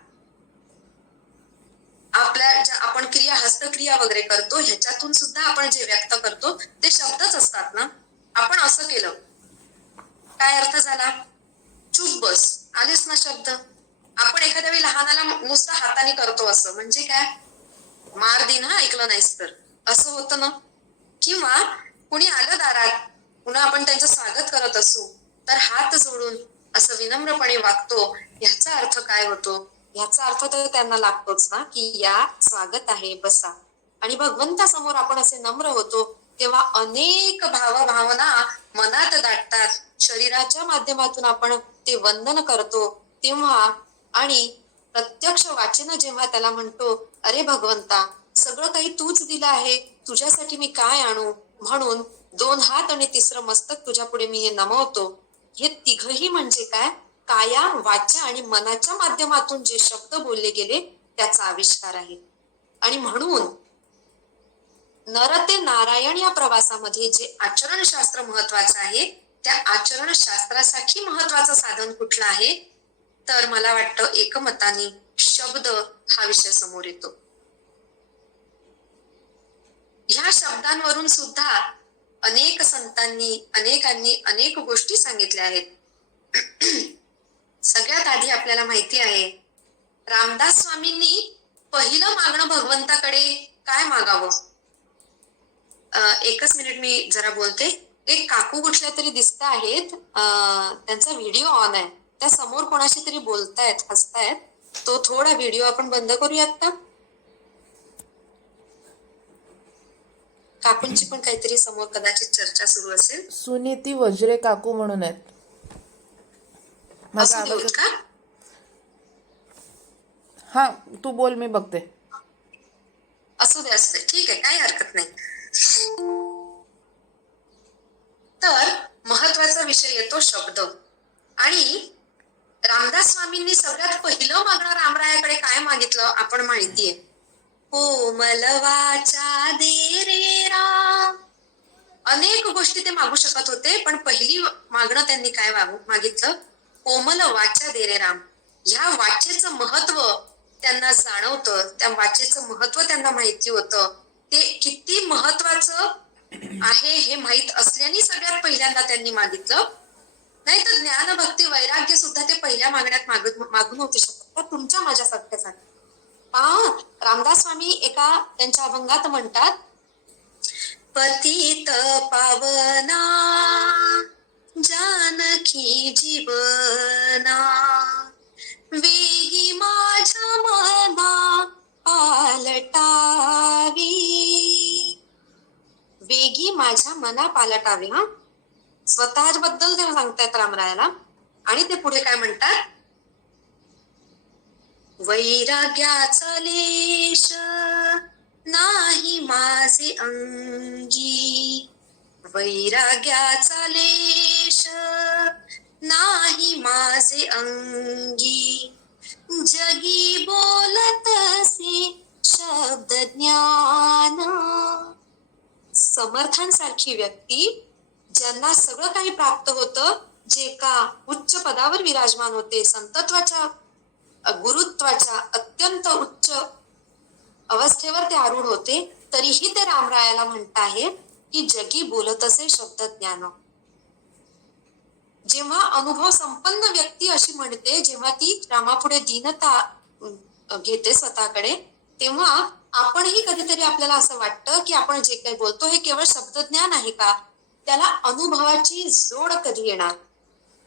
ज्या आपण क्रिया, हस्तक्रिया वगैरे करतो, ह्याच्यातून सुद्धा आपण जे व्यक्त करतो ते शब्दच असतात ना. आपण असं केलं, काय अर्थ झाला? चुप बस, आलेच ना शब्द. आपण एखाद्या वेळी लहानाला नुसतं हाताने करतो, असं म्हणजे काय? मार दिन हा, ऐकलं नाहीस तर, असं होतं ना. किंवा कुणी आलं दारात, पुन्हा आपण त्यांचं स्वागत करत असू, तर हात जोडून असं विनम्रपणे वागतो. ह्याचा अर्थ काय होतो? ह्याचा अर्थ तर त्यांना लागतोच ना, की या, स्वागत आहे, बसा. आणि भगवंतासमोर आपण असे नम्र होतो, तेव्हा अनेक भावभावना मनात दाटतात. शरीराच्या माध्यमातून आपण ते वंदन करतो तेव्हा, आणि प्रत्यक्ष वाचेनं जेव्हा त्याला म्हणतो, अरे भगवंता, सगळं काही तूच दिलं आहे, तुझ्यासाठी मी काय आणू, म्हणून 2 हात आणि 3रं मस्तक तुझ्या पुढे मी हे नमवतो. हे तिघही म्हणजे काय? काया, वाचा आणि मनाच्या माध्यमातून जे शब्द बोलले गेले त्याचा आविष्कार आहे. आणि म्हणून नर ते नारायण या प्रवासामध्ये जे आचरणशास्त्र महत्वाचं आहे, त्या आचरणशास्त्रासाठी महत्वाचं साधन कुठलं आहे? तर मला वाटतं एकमताने शब्द हा विषय समोर येतो. ह्या शब्दांवरून सुद्धा अनेक संतांनी, अनेकांनी अनेक गोष्टी सांगितल्या आहेत. सगळ्यात आधी आपल्याला माहिती आहे, रामदास स्वामींनी पहिलं मागणं भगवंताकडे काय मागावं? एकच मिनिट, मी जरा बोलते. एक काकू कुठल्या तरी दिसत आहेत, त्यांचा व्हिडिओ ऑन आहे, त्या समोर कोणाशी तरी बोलतायत, हसतायत. तो थोडा व्हिडिओ आपण बंद करूयात का? काकूंची पण काहीतरी समोर कदाचित चर्चा सुरू असेल. सुनीती वज्रे काकू म्हणून आहेत. माझा असू देऊत का? हा, तू बोल, मी बघते. असू दे, ठीक आहे, काही हरकत नाही. तर महत्वाचा विषय येतो शब्द. आणि रामदास स्वामींनी सगळ्यात पहिलं मागणं रामरायाकडे काय मागितलं आपण माहितीये, कोमल वाचा दे रे राम. अनेक गोष्टी ते मागू शकत होते, पण पहिली मागणं त्यांनी काय मागितलं? कोमल वाचा दे रे राम. ह्या वाचेचं महत्व त्यांना जाणवतं, त्या वाचेचं महत्व त्यांना माहिती होतं. ते किती महत्वाचं आहे हे माहित असल्याने सगळ्यात पहिल्यांदा त्यांनी मागितलं. नाही तर ज्ञान, भक्ती, वैराग्य सुद्धा ते पहिल्या मागण्यात मागू नव्हते शकत, तुमच्या माझ्यासारख्यासाठी. रामदास स्वामी एका त्यांच्या अभंगात म्हणतात, पतित पावना जानकी जीवना, वेगी माझ्या मना पालटावी. वेगी माझ्या मना पालटावी. हा, स्वतःबद्दल ते सांगतायत रामरायाला. आणि ते पुढे काय म्हणतात, वैराग्याचा लेश नाही माझे अंगी, वैराग्याचा लेश नाही माझे अंगी, जगी बोलतसे शब्द ज्ञान. समर्थांसारखी व्यक्ती, ज्यांना सगळं काही प्राप्त होतं, जे का उच्च पदावर विराजमान होते, संतत्वाच्या, गुरुत्वाच्या अत्यंत उच्च अवस्थेवर ते आरूढ होते, तरीही ते रामरायाला म्हणत आहेत की जगी बोलत असे शब्द ज्ञान. जेव्हा अनुभव संपन्न व्यक्ती अशी म्हणते, जेव्हा ती रामापुढे दीनता घेते स्वतःकडे, तेव्हा आपणही कधीतरी आपल्याला असं वाटतं की आपण जे काही बोलतो हे केवळ शब्दज्ञान आहे का? त्याला अनुभवाची जोड कधी येणार?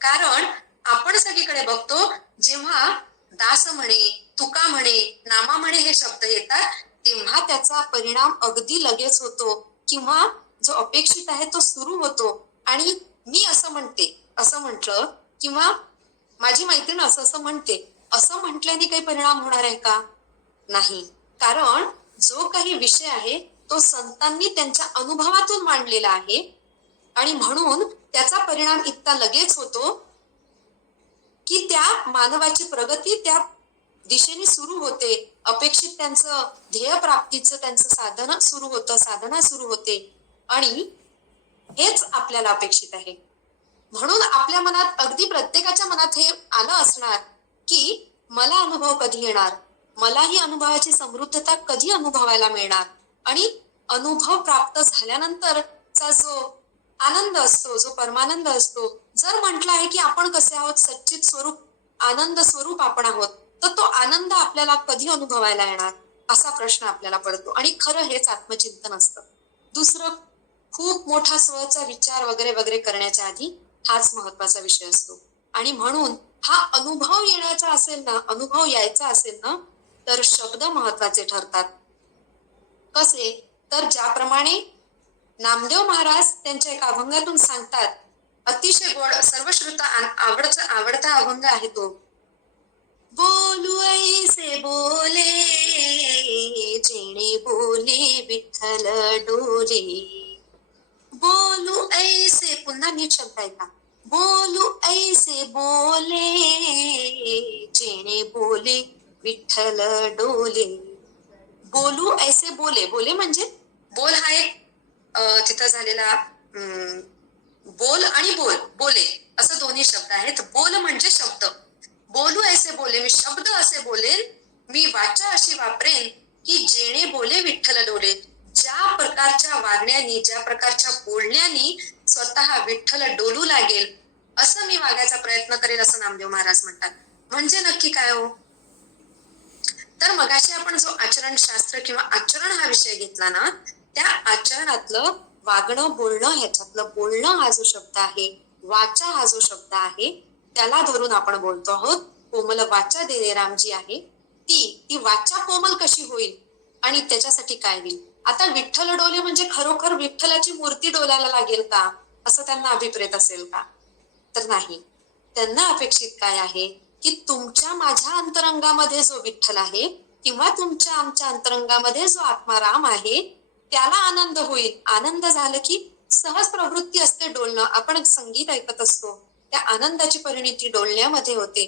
कारण आपण सगळीकडे बघतो, जेव्हा दास म्हणे, तुका म्हणे, नामा म्हणे हे शब्द येतात, तेव्हा त्याचा परिणाम अगदी लगेच होतो किंवा जो अपेक्षित आहे तो सुरू होतो. आणि मी असं म्हणते, असं म्हटलं किंवा माझी मैत्रीण असं असं म्हणते, असं म्हटल्याने काही परिणाम होणार आहे का? नाही. कारण जो काही विषय आहे तो संतांनी त्यांच्या अनुभवातून मांडलेला आहे आणि म्हणून त्याचा परिणाम इतका लगेच होतो की त्या मानवाची प्रगती त्या दिशेने सुरू होते. अपेक्षित त्यांचं ध्येय प्राप्तीचं त्यांचं साधन सुरू होतं, साधना सुरू होते आणि हेच आपल्याला अपेक्षित आहे. म्हणून आपल्या मनात, अगदी प्रत्येकाच्या मनात हे आलं असणार की मला अनुभव कधी येणार, मला ही अनुभवाची समृद्धता कधी अनुभवायला मिळणार. आणि अनुभव प्राप्त झाल्यानंतरचा जो आनंद असतो, जो परमानंद असतो, जर म्हटलं आहे की आपण कसे आहोत, सच्चित स्वरूप आनंद स्वरूप आपण आहोत, तर तो आनंद आपल्याला कधी अनुभवायला येणार असा प्रश्न आपल्याला पडतो. आणि खरं हेच आत्मचिंतन असतं. दुसरं खूप मोठा स्वचा विचार वगैरे वगैरे करण्याच्या आधी हाच महत्वाचा विषय असतो. आणि म्हणून हा अनुभव येण्याचा असेल ना, अनुभव यायचा असेल ना, तर शब्द महत्वाचे ठरतात. कसे? तर ज्याप्रमाणे नामदेव महाराज त्यांच्या एका अभंगातून सांगतात, अतिशय गोड, सर्वश्रुत आवडता अभंग आहे तो. बोलू ऐसे बोले जेणे बोले विठ्ठल डोले. बोलू ऐसे, पुन्हा नीट शब्द ऐका, बोलू ऐसे बोले जेणे बोले विठ्ठल डोले. बोलू ऐसे बोले, बोले म्हणजे बोल हा एक तिथं झालेला बोल आणि बोल, बोले असं दोन्ही शब्द आहेत. बोल म्हणजे शब्द, बोलू ऐसे बोले, मी शब्द असे बोलेन, मी वाचा अशी वापरेन की जेणे बोले विठ्ठल डोले. ज्या प्रकारच्या वागण्यानी, ज्या प्रकारच्या बोलण्यानी स्वतः विठ्ठल डोलू लागेल असं मी वागायचा प्रयत्न करेल, असं नामदेव महाराज म्हणतात. म्हणजे नक्की काय हो? तर मगाशी आपण जो आचरण शास्त्र किंवा आचरण हा विषय घेतला ना, त्या आचरणातलं वागणं, बोलणं, ह्याच्यातलं बोलणं हा जो शब्द आहे, वाचा हा जो शब्द आहे, त्याला धरून आपण बोलतो आहोत. कोमल वाचा दे रे राम जी आहे, ती वाचा कोमल कशी होईल आणि त्याच्यासाठी काय होईल? आता विठ्ठल डोले म्हणजे खरोखर विठ्ठलाची मूर्ती डोलायला लागेल का, असं त्यांना अभिप्रेत असेल का? तर नाही. त्यांना अपेक्षित काय आहे की तुमच्या माझ्या अंतरंगामध्ये जो विठ्ठल आहे किंवा तुमच्या आमच्या अंतरंगामध्ये जो आत्माराम आहे त्याला आनंद होईल. आनंद झालं की सहज प्रवृत्ती असते डोलणं. आपण संगीत ऐकत असतो, त्या आनंदाची परिणिती डोलण्यामध्ये होते.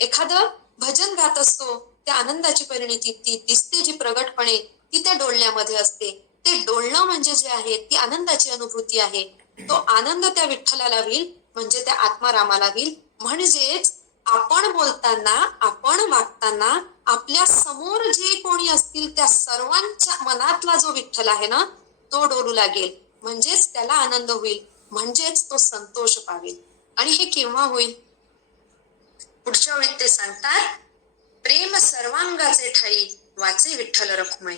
एखादं भजन गात असतो, त्या आनंदाची परिणिती ती दिसते जी प्रगटपणे, ती त्या डोलण्यामध्ये असते. ते डोलणं म्हणजे जे आहे ती आनंदाची अनुभूती आहे. तो आनंद त्या विठ्ठलाला होईल, म्हणजे त्या आत्मारामाला होईल. म्हणजेच आपण बोलताना, आपण वागताना आपल्या समोर जे कोणी असतील त्या सर्वांच्या मनातला जो विठ्ठल आहे ना, तो डोलू लागेल. म्हणजेच त्याला आनंद होईल, म्हणजेच तो संतोष पावेल. आणि हे केव्हा होईल? पुढच्या वेळी ते सांगतात, प्रेम सर्वांगाचे ठाई वाचे विठ्ठल रखुमाई.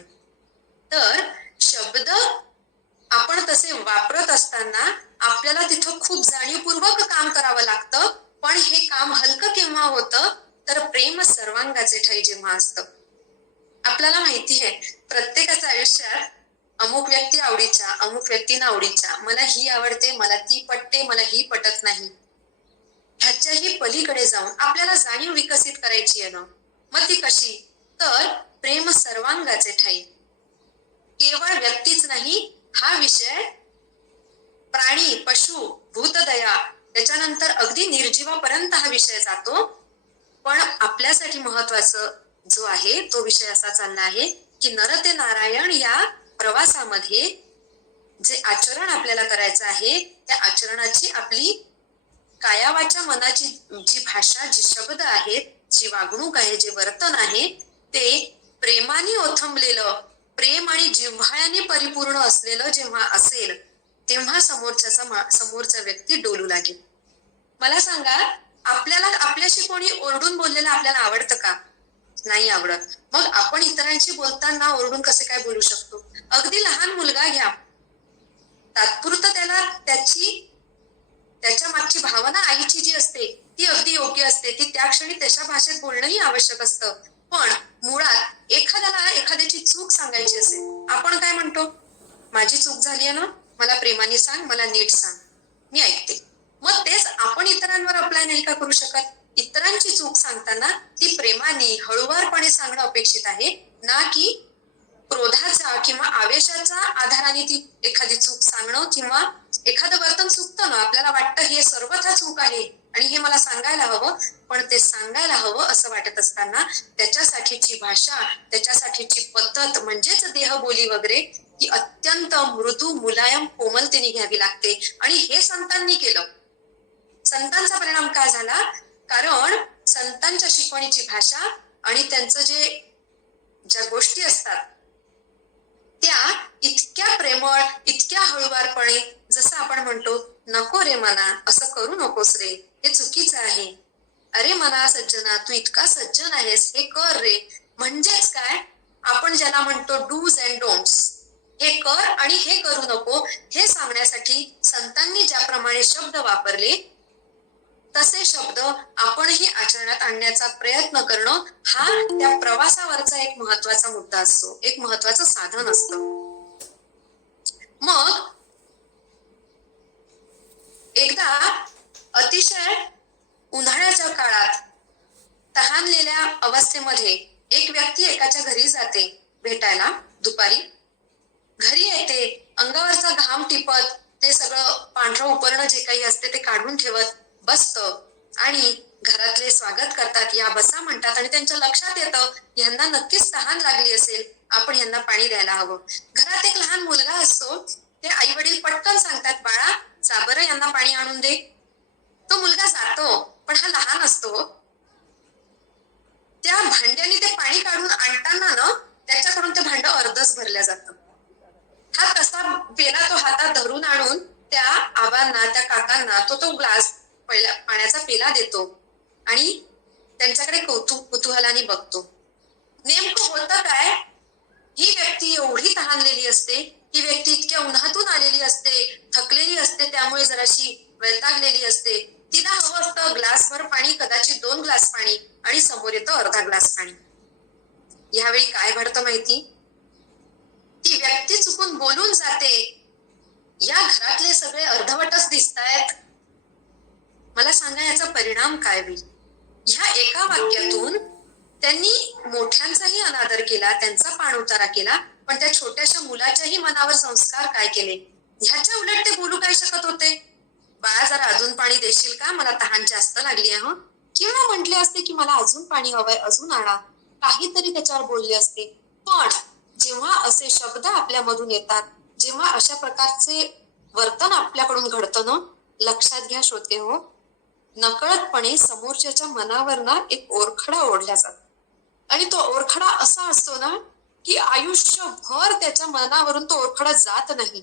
तर शब्द आपण तसे वापरत असताना आपल्याला तिथं खूप जाणीवपूर्वक काम करावं लागतं. पण हे काम हलकं केव्हा होतं? तर प्रेम सर्वांगाचे ठाई जेव्हा असतं. आपल्याला माहिती आहे प्रत्येकाच्या आयुष्यात अमुक व्यक्ती आवडीच्या, अमुक व्यक्ती नावडीच्या, मला ही आवडते, मला ती पटते, मला ही पटत नाही, ह्याच्याही पलीकडे जाऊन आपल्याला जाणीव विकसित करायची आहे ना. मग ती कशी? तर प्रेम सर्वांगाचे ठाई. केवळ व्यक्तीच नाही, हा विषय प्राणी, पशु, भूतदया, त्याच्यानंतर अगदी निर्जीवापर्यंत हा विषय जातो. पण आपल्यासाठी महत्वाचं जो आहे तो विषय असा चालला आहे की नर ते नारायण या प्रवासामध्ये जे आचरण आपल्याला करायचं आहे, त्या आचरणाची आपली कायावाच्या मनाची जी भाषा, जी शब्द आहेत, जी वागणूक आहे, जे वर्तन आहे, ते प्रेमाने ओथंबलेलं, प्रेम आणि जिव्हाळ्याने परिपूर्ण असलेलं जेव्हा असेल, तेव्हा समोरचा व्यक्ती डोलू लागेल. मला सांगा, आपल्याला आपल्याशी कोणी ओरडून बोललेलं आपल्याला आवडतं का? नाही आवडत. मग आपण इतरांशी बोलताना ओरडून कसे काय बोलू शकतो? अगदी लहान मुलगा घ्या, तात्पुरतं त्याला त्याच्या मागची भावना आईची जी असते ती अगदी योग्य असते, ती त्या क्षणी त्याच्या भाषेत बोलणंही आवश्यक असतं. पण मुळात एखाद्याला एखाद्याची चूक सांगायची असेल, आपण काय म्हणतो? माझी चूक झालीये ना, मला प्रेमाने सांग, मला नीट सांग, मी ऐकते. मग तेच आपण इतरांवर अप्लाय नाही का करू शकत? इतरांची चूक सांगताना ती प्रेमाने हळुवारपणे सांगणं अपेक्षित आहे, ना की क्रोधाचा किंवा आवेशाच्या आधाराने ती एखादी चूक सांगणं किंवा एखादं वर्तन चुकतं ना, आपल्याला वाटतं हे सर्वथा चूक आहे आणि हे मला सांगायला हवं, पण ते सांगायला हवं असं वाटत असताना त्याच्यासाठीची भाषा, त्याच्यासाठीची पद्धत म्हणजेच देहबोली वगैरे ही अत्यंत मृदू मुलायम कोमलतेने घ्यावी लागते. आणि हे संतांनी केलं. संतांचा परिणाम काय झाला? कारण संतांच्या शिकवणीची भाषा आणि त्यांचं ज्या गोष्टी असतात त्या इतक्या प्रेमळ, इतक्या हळुवारपणे, जसं आपण म्हणतो, नको रे मना, असं करू नकोस रे, हे चुकीचं आहे. अरे मना सज्जना, तू इतका सज्जन आहेस, हे कर रे. म्हणजेच काय, आपण ज्याला म्हणतो डूज अँड डोंट्स, हे कर आणि हे करू नको, हे सांगण्यासाठी संतांनी ज्याप्रमाणे शब्द वापरले तसे शब्द आपणही आचरणात आणण्याचा प्रयत्न करणं हा त्या प्रवासावरचा एक महत्वाचा मुद्दा असतो, एक महत्वाचं साधन असतं. मग एकदा अतिशय उन्हाळ्याच्या काळात तहानलेल्या अवस्थेमध्ये एक व्यक्ती एकाच्या घरी जाते भेटायला. दुपारी घरी येते, अंगावरचा घाम टिपत, ते सगळं पांढरं उपरणं जे काही असते ते काढून ठेवत बसतं आणि घरातले स्वागत करतात, या बसा म्हणतात. आणि त्यांच्या लक्षात येतं यांना नक्कीच तहान लागली असेल, आपण यांना पाणी द्यायला हवं. घरात एक लहान मुलगा असतो, ते आई वडील पटकन सांगतात, बाळा जा बरं यांना पाणी आणून दे. तो मुलगा जातो, पण हा लहान असतो. त्या भांड्याने ते पाणी काढून आणताना ना त्याच्याकडून ते भांड अर्धच भरलं जातं. हा तसा पेला तो हातात धरून आणून त्या आबांना, त्या काकांना तो ग्लास पहिला पाण्याचा पेला देतो आणि त्यांच्याकडे कुतूहलाने बघतो. नेमकं होतं काय? ही व्यक्ती एवढी तहानलेली असते, ही व्यक्ती इतक्या उन्हातून आलेली असते, थकलेली असते, त्यामुळे जराशी वैतागलेली असते. तिला हवं असतं ग्लासभर पाणी, कदाचित 2 ग्लास पाणी, आणि समोर येतं अर्धा ग्लास पाणी. यावेळी काय घडतं माहिती? ती व्यक्ती चुकून बोलून जाते, या घरातले सगळे अर्धवटच दिसतायत. मला सांगा याचा परिणाम काय होईल? ह्या एका वाक्यातून त्यांनी मोठ्यांचाही अनादर केला, त्यांचा पाणउतारा केला, पण त्या छोट्याशा मुलाच्याही मनावर संस्कार काय केले? ह्याच्या उलट ते बोलू काय शकत होते? बाळा जरा अजून पाणी देशील का, मला तहान जास्त लागली आहे. किंवा म्हटले असते की मला अजून पाणी हवंय, अजून आणा, काहीतरी त्याच्यावर बोलले असते. पण जेव्हा असे शब्द आपल्यामधून येतात, जेव्हा अशा प्रकारचे वर्तन आपल्याकडून घडतं ना, लक्षात घ्या श्रोते हो, नकळतपणे समोरच्याच्या मनावर ना एक ओरखडा ओढला जातो. आणि तो ओरखडा असा असतो ना की आयुष्यभर त्याच्या मनावरून तो ओरखडा जात नाही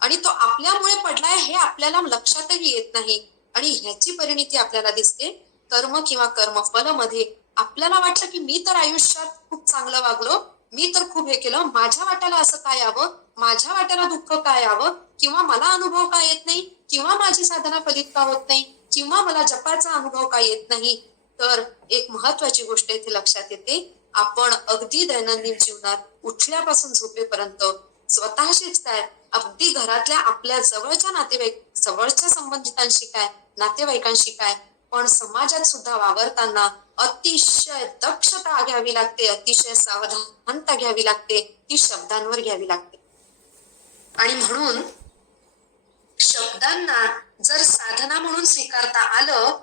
आणि तो आपल्यामुळे पडलाय हे आपल्याला लक्षातही येत नाही. आणि ह्याची परिणिती आपल्याला दिसते कर्म किंवा कर्मफल मध्ये. आपल्याला वाटतं की मी तर आयुष्यात खूप चांगलं वागलो, मी तर खूप हे केलं, माझ्या वाट्याला असं काय यावं, माझ्या वाट्याला दुःख काय यावं, किंवा मला अनुभव का येत नाही, किंवा माझी साधना फलित का होत नाही, किंवा मला जपाचा अनुभव का येत नाही. तर एक महत्वाची गोष्ट इथे लक्षात येते, आपण अगदी दैनंदिन जीवनात उठल्यापासून झोपेपर्यंत स्वतःशीच काय, अगदी घरातल्या आपल्या जवळच्या नातेवाईक, जवळच्या संबंधितांशी काय, नातेवाईकांशी काय, पण समाजात सुद्धा वावरताना अतिशय दक्षता घ्यावी लागते, अतिशय सावधानता घ्यावी लागते, ती शब्दांवर घ्यावी लागते. आणि म्हणून शब्दांना जर साधना म्हणून स्वीकारता आलं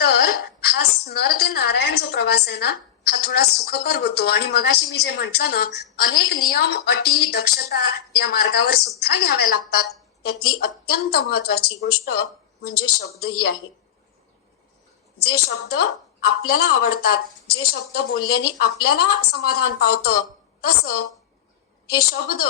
तर हा नर ते नारायण जो प्रवास आहे ना, हा थोडा सुखकर होतो. आणि मगाशी मी जे म्हटलं ना, अनेक नियम, अटी, दक्षता या मार्गावर सुद्धा घ्याव्या लागतात. त्यातली अत्यंत महत्वाची गोष्ट म्हणजे शब्द ही आहे. जे शब्द आपल्याला आवडतात, जे शब्द बोलल्याने आपल्याला समाधान पावतं, तसं हे शब्द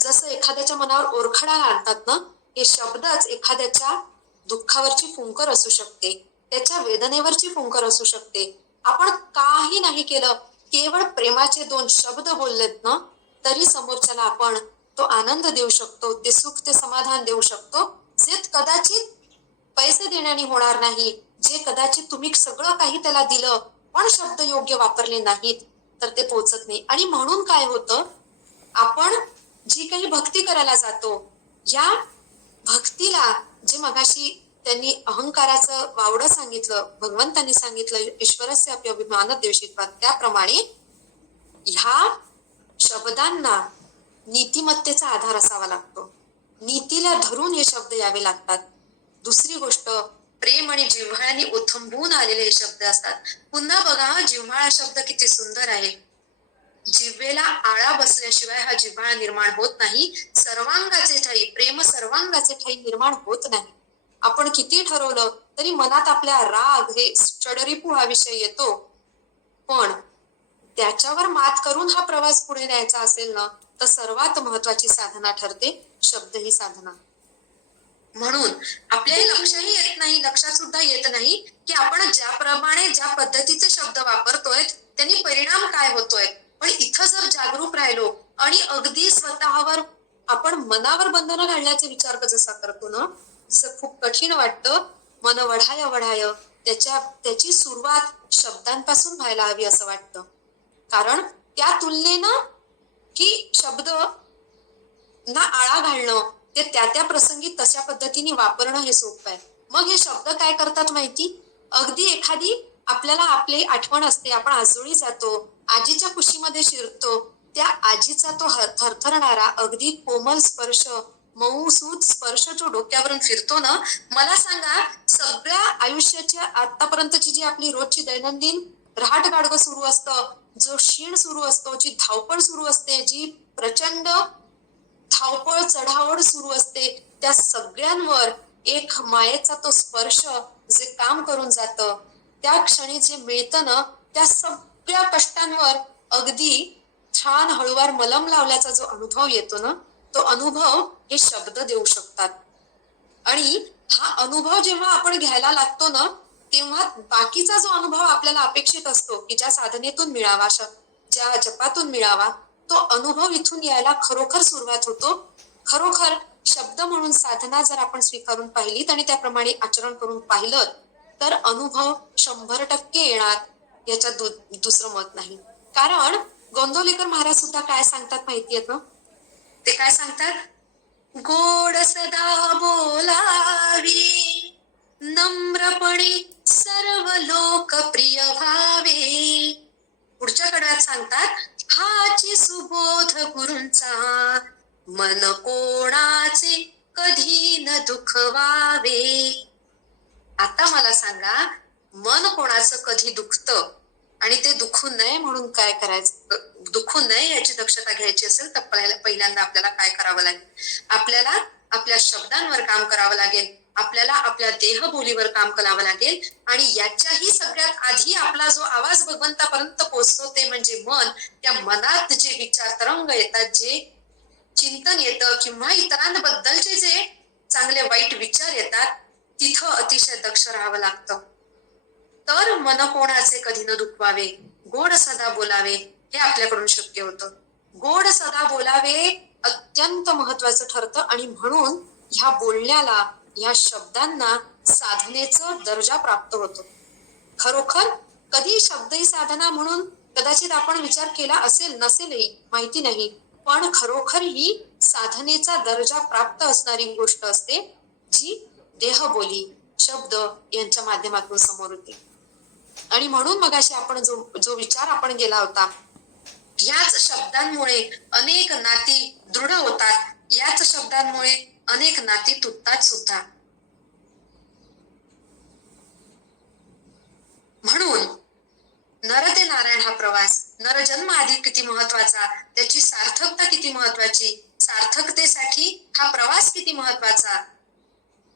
जसं एखाद्याच्या मनावर ओरखडा आणतात ना, हे शब्दच एखाद्याच्या दुःखावरची फुंकर असू शकते, त्याच्या वेदनेवरची फुंकर असू शकते. आपण काही नाही केलं, केवळ प्रेमाचे 2 शब्द बोललेत ना, तरी समोरच्याला आपण तो आनंद देऊ शकतो, ते सुख, ते समाधान देऊ शकतो, जे कदाचित पैसे देण्याने होणार नाही, जे कदाचित तुम्ही सगळं काही त्याला दिलं पण शब्द योग्य वापरले नाहीत तर ते पोचत नाही. आणि म्हणून काय होतं, आपण जी काही भक्ती करायला जातो, या भक्तीला जे मगाशी त्यांनी अहंकाराचं वावडं सांगितलं, भगवंतांनी सांगितलं ईश्वरस्य अपि अभिमान द्वेषित्वात्, त्याप्रमाणे ह्या शब्दांना नीतिमत्तेचा आधार असावा लागतो. नीतीला धरून हे शब्द यावे लागतात. दुसरी गोष्ट, प्रेम आणि जिव्हाळ्याने ओथंबून आलेले हे शब्द असतात. पुन्हा बघा, जिव्हाळा शब्द किती सुंदर आहे. जिव्हेला आळा बसल्याशिवाय हा जिव्हाळा निर्माण होत नाही. सर्वांगाचे ठाई प्रेम, सर्वांगाचे ठाई निर्माण होत नाही. आपण किती ठरवलं तरी मनात आपल्या राग, हे चडरिपू हा विषय येतो. पण त्याच्यावर मात करून हा प्रवास पुढे न्यायचा असेल ना, तर सर्वात महत्वाची साधना ठरते शब्द ही साधना. म्हणून आपल्याही लक्षही येत नाही, लक्षात सुद्धा येत नाही की आपण ज्याप्रमाणे ज्या पद्धतीचे शब्द वापरतोय त्यांनी परिणाम काय होतोय. पण इथं जर जागरूक राहिलो आणि अगदी स्वतःवर आपण मनावर बंधनं घालण्याचा विचार जसा करतो ना, तसं खूप कठीण वाटतं. मन वढाय वढाय त्याची सुरुवात शब्दांपासून व्हायला हवी असं वाटतं. कारण त्या तुलनेनं ही शब्द ना आळा घालणं, ते त्या प्रसंगी तशा पद्धतीने वापरणं हे सोपं आहे. मग हे शब्द काय करतात माहिती, अगदी एखादी आपल्याला आपली आठवण असते, आपण आजोळी जातो, आजीच्या कुशीमध्ये शिरतो, त्या आजीचा तो थरथरणारा अगदी कोमल स्पर्श, मऊसूद स्पर्श जो डोक्यावरून फिरतो ना, मला सांगा, सगळ्या आयुष्याच्या आतापर्यंतची जी आपली रोजची दैनंदिन रहाटगाडगं सुरू असतं, जो शीण सुरू असतो, जी धावपळ सुरू असते, जी प्रचंड धावपळ चढावड सुरू असते, त्या सगळ्यांवर एक मायेचा तो स्पर्श जे काम करून जातं, त्या क्षणी जे मिळतं ना, त्या सगळ्या कष्टांवर अगदी छान हळूवार मलम लावल्याचा जो अनुभव येतो ना, तो अनुभव हे शब्द देऊ शकतात. आणि हा अनुभव जेव्हा आपण घ्यायला लागतो ना, तेव्हा बाकीचा जो अनुभव आपल्याला अपेक्षित असतो की ज्या साधनेतून मिळावा, ज्या जपातून मिळावा, तो अनुभव इथून यायला खरोखर सुरुवात होतो. खरोखर शब्द म्हणून साधना जर आपण स्वीकारून पाहिलीत आणि त्याप्रमाणे आचरण करून पाहिलं तर अनुभव 100% येणार, याच्यात दुसरं मत नाही. कारण गोंदवलेकर महाराज सुद्धा काय सांगतात माहितीये ना, ते काय सांगतात, गोड सदा बोलावी, नम्रपणे सर्व लोक प्रिय व्हावे. पुढच्या कडव्यात सांगतात, हाची सुबोध गुरूंचा, मन कोणाचे कधी न दुखवावे. आता मला सांगा, मन कोणाचं कधी दुखतं आणि ते दुखू नये म्हणून काय करायचं, दुखू नये याची दक्षता घ्यायची असेल तर पहिल्यांदा आपल्याला काय करावं लागेल, आपल्याला आपल्या शब्दांवर काम करावं लागेल, आपल्याला आपल्या देहबोलीवर काम करावं लागेल. आणि याच्याही सगळ्यात आधी आपला जो आवाज भगवंतापर्यंत पोहोचतो ते म्हणजे मन. त्या मनात जे विचार तरंग येतात, जे चिंतन येतं किंवा इतरांबद्दलचे जे चांगले वाईट विचार येतात, तिथं अतिशय दक्ष राहावं लागतं. तर मन कोणाचे कधी न दुखवावे, गोड सदा बोलावे, हे आपल्याकडून शक्य होतं. गोड सदा बोलावे अत्यंत महत्वाचं ठरतं. आणि म्हणून ह्या बोलण्याला, ह्या शब्दांना साधनेचं दर्जा प्राप्त होतो. खरोखर कधी शब्द ही साधना म्हणून कदाचित आपण विचार केला असेल नसेलही, माहिती नाही, पण खरोखर ही साधनेचा दर्जा प्राप्त असणारी गोष्ट असते, जी देहबोली, शब्द यांच्या माध्यमातून समोर येते. आणि म्हणून मगाशी आपण जो विचार आपण गेला होता, याच शब्दांमुळे अनेक नाती दृढ होतात, याच शब्दांमुळे अनेक नाती तुटतात सुद्धा. म्हणून नर ते नारायण हा प्रवास, नरजन्म आधी किती महत्वाचा, त्याची सार्थकता किती महत्वाची, सार्थकतेसाठी हा प्रवास किती महत्वाचा.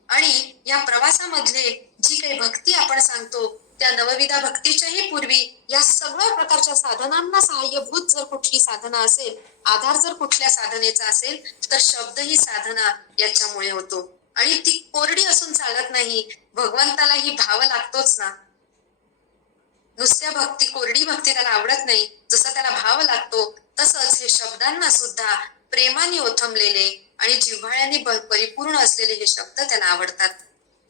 आणि या प्रवासामधले जी काही भक्ती आपण सांगतो, त्या नवविधा भक्तीच्याही पूर्वी या सगळ्या प्रकारच्या साधनांना सहाय्यभूत जर कुठली साधना असेल, आधार जर कुठल्या साधनेचा असेल, तर शब्द ही साधना याच्यामुळे होतो. आणि ती कोरडी असून चालत नाही, भगवंतालाही भाव लागतोच ना. नुसत्या भक्ती, कोरडी भक्ती त्याला आवडत नाही, जसा त्याला भाव लागतो तसंच हे शब्दांना सुद्धा प्रेमाने ओथंबलेले आणि जिव्हाळ्याने परिपूर्ण असलेले हे शब्द त्याला आवडतात.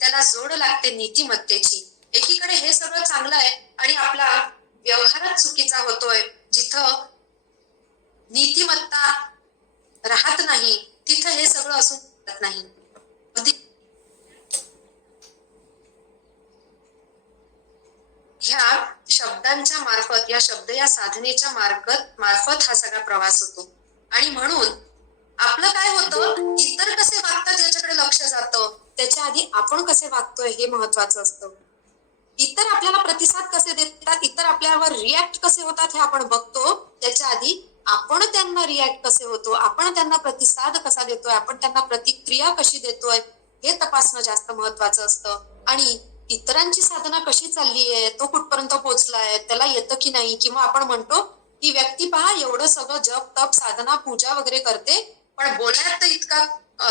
त्याला जोड लागते नीतिमत्तेची. एकीकडे हे सगळं चांगलं आहे आणि आपला व्यवहारच चुकीचा होतोय. जिथं नीतिमत्ता राहत नाही तिथं हे सगळं असून चालत नाही. ह्या शब्दांच्या मार्फत, या साधनेच्या मार्फत हा सगळा प्रवास होतो. आणि म्हणून आपलं काय होतं, इतर कसे वागतात याच्याकडे लक्ष जातं, त्याच्या आधी आपण कसे वागतोय हे महत्वाचं असतं. इतर आपल्याला प्रतिसाद कसे देतात, इतर आपल्यावर रिॲक्ट कसे होतात हे आपण बघतो. त्याच्या आधी आपण त्यांना रिॲक्ट कसे होतो, आपण त्यांना प्रतिसाद कसा देतोय, आपण त्यांना प्रतिक्रिया कशी देतोय हे तपासणं जास्त महत्वाचं असतं. आणि इतरांची साधना कशी चाललीये, तो कुठपर्यंत पोहोचलाय, त्याला येतं की नाही, किंवा आपण म्हणतो ही व्यक्ती पहा एवढं सगळं जप तप साधना पूजा वगैरे करते, पण बोलण्यात तर इतका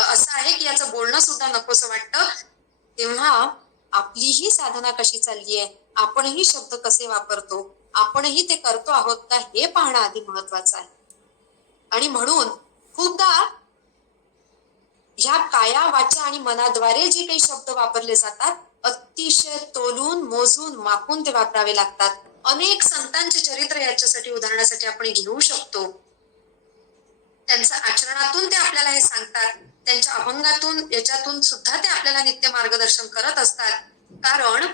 असं आहे की याचं बोलणं सुद्धा नकोसं वाटतं. तेव्हा आपलीही साधना कशी चाललीये, आपणही शब्द कसे वापरतो, आपणही ते करतो आहोत का हे पाहणं आधी महत्वाचं आहे. आणि म्हणून खूपदा ह्या काया वाचा आणि मनाद्वारे जे काही शब्द वापरले जातात अतिशय तोलून मोजून मापून ते वापरावे लागतात. अनेक संतांचे चरित्र याच्यासाठी उदाहरणासाठी आपण घेऊ शकतो. त्यांच्या आचरणातून ते आपल्याला हे सांगतात, त्यांच्या अभंगातून याच्यातून सुद्धा ते आपल्याला नित्य मार्गदर्शन करत असतात. कारण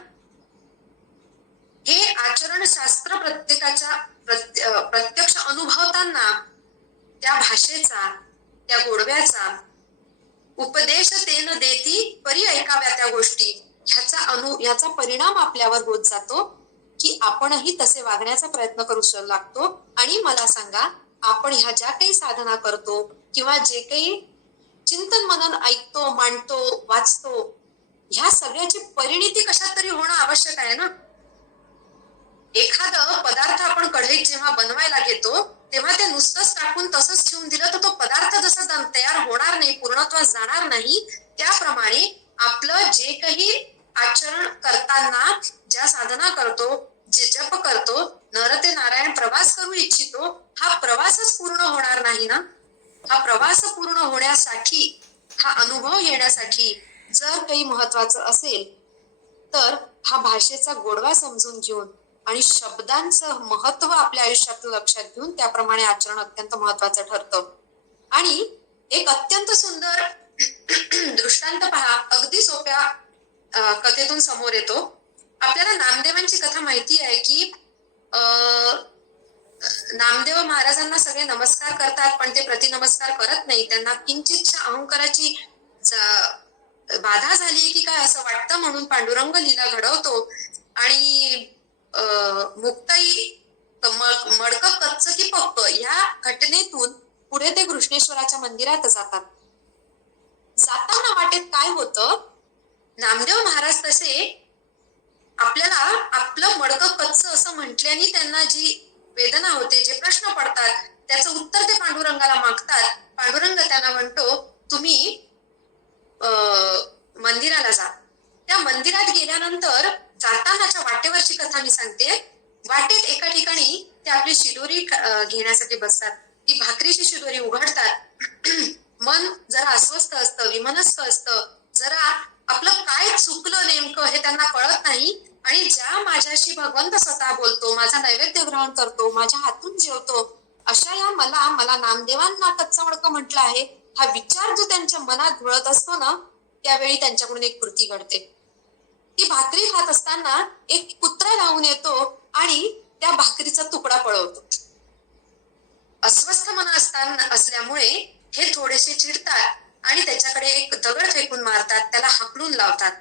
हे आचरणशास्त्र प्रत्येकाच्या प्रत्यक्ष अनुभवताना त्या भाषेचा, त्या गोडव्याचा उपदेश तेन देती परी ऐकाव्या त्या गोष्टी, ह्याचा परिणाम आपल्यावर होत जातो की आपणही तसे वागण्याचा प्रयत्न करू लागतो. आणि मला सांगा, आपण ह्या ज्या काही साधना करतो किंवा जे काही चिंतन मनन ऐकतो, मांडतो, वाचतो, ह्या सगळ्याची परिणिती कशात तरी होणं आवश्यक आहे ना. एखादं पदार्थ आपण कढईत जेव्हा बनवायला घेतो तेव्हा ते नुसतंच टाकून तसंच ठेवून दिलं तर तो पदार्थ जसा तयार होणार नाही, पूर्णत्वास जाणार नाही. त्याप्रमाणे आपलं जे काही आचरण करताना, ज्या साधना करतो, जे जप करतो, नर ते नारायण प्रवास करू इच्छितो, हा प्रवासच पूर्ण होणार नाही ना. हा प्रवास पूर्ण होण्यासाठी, हा अनुभव येण्यासाठी जर काही महत्वाचं असेल तर हा भाषेचा गोडवा समजून घेऊन आणि शब्दांचं महत्व आपल्या आयुष्यात लक्षात घेऊन त्याप्रमाणे आचरण अत्यंत महत्वाचं ठरतं. आणि एक अत्यंत सुंदर दृष्टांत पहा, अगदी सोप्या कथेतून समोर येतो. आपल्याला नामदेवांची कथा माहिती आहे की नामदेव महाराजांना सगळे नमस्कार करतात पण ते प्रतिनमस्कार करत नाही. त्यांना किंचितशा अहंकाराची बाधा झाली की काय असं वाटतं, म्हणून पांडुरंग लीला घडवतो आणि मुक्ताई मडक कच्च की पक्क या घटनेतून पुढे ते कृष्णेश्वराच्या मंदिरात जातात. जाताना वाटेत काय होतं, नामदेव महाराज तसे आपल्याला आपलं मडकं कच्च असं म्हटल्याने त्यांना जी वेदना होते, जे प्रश्न पडतात, त्याचं उत्तर ते पांडुरंगाला मागतात. पांडुरंग त्यांना म्हणतो तुम्ही मंदिराला जा. त्या मंदिरात गेल्यानंतर जातानाच्या वाटेवरची कथा मी सांगते. वाटेत एका ठिकाणी ते आपली शिदोरी घेण्यासाठी बसतात. ती भाकरीची शिदोरी उघडतात. मन जरा अस्वस्थ असतं, विमनस्क असतं, जरा आपलं काय चुकलं नेमकं हे त्यांना कळत नाही. आणि ज्या माझ्याशी भगवंत स्वतः बोलतो, माझा नैवेद्य ग्रहण करतो, माझ्या हातून जेवतो, अशा या मला नामदेवांना कच्चं मडकं म्हटलं आहे, हा विचार जो त्यांच्या मनात घुळत असतो ना, त्यावेळी त्यांच्याकडून एक कृती घडते. ती भाकरी खात असताना एक कुत्रा धावून येतो आणि त्या भाकरीचा तुकडा पळवतो. अस्वस्थ मन असल्यामुळे हे थोडेसे चिडतात आणि त्याच्याकडे एक दगड फेकून मारतात, त्याला हाकलून लावतात.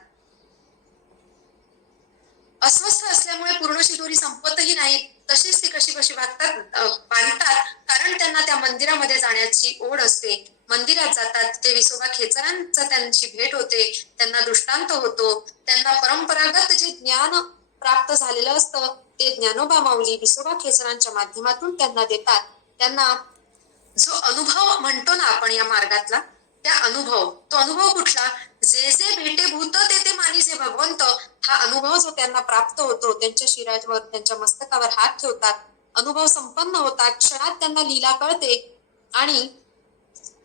अस्वस्थ असल्यामुळे पूर्ण शिदोरी संपतही नाही, तशीच ती कशी बांधतात, कारण त्यांना त्या मंदिरामध्ये जाण्याची ओढ असते. मंदिरात जातात, ते विसोबा खेचरांचा त्यांची भेट होते, त्यांना दृष्टांत होतो, त्यांना परंपरागत जे ज्ञान प्राप्त झालेलं असतं ते ज्ञानोबा माऊली विसोबा खेचरांच्या माध्यमातून त्यांना देतात. त्यांना जो अनुभव म्हणतो ना आपण या मार्गातला, तो अनुभव कुठला, जे जे भेटे भूत ते मानी जे भगवंत, हा अनुभव जो त्यांना प्राप्त होतो, त्यांच्या शिरावर त्यांच्या मस्तकावर हात ठेवतात, अनुभव संपन्न होतात, क्षणात त्यांना लीला कळते आणि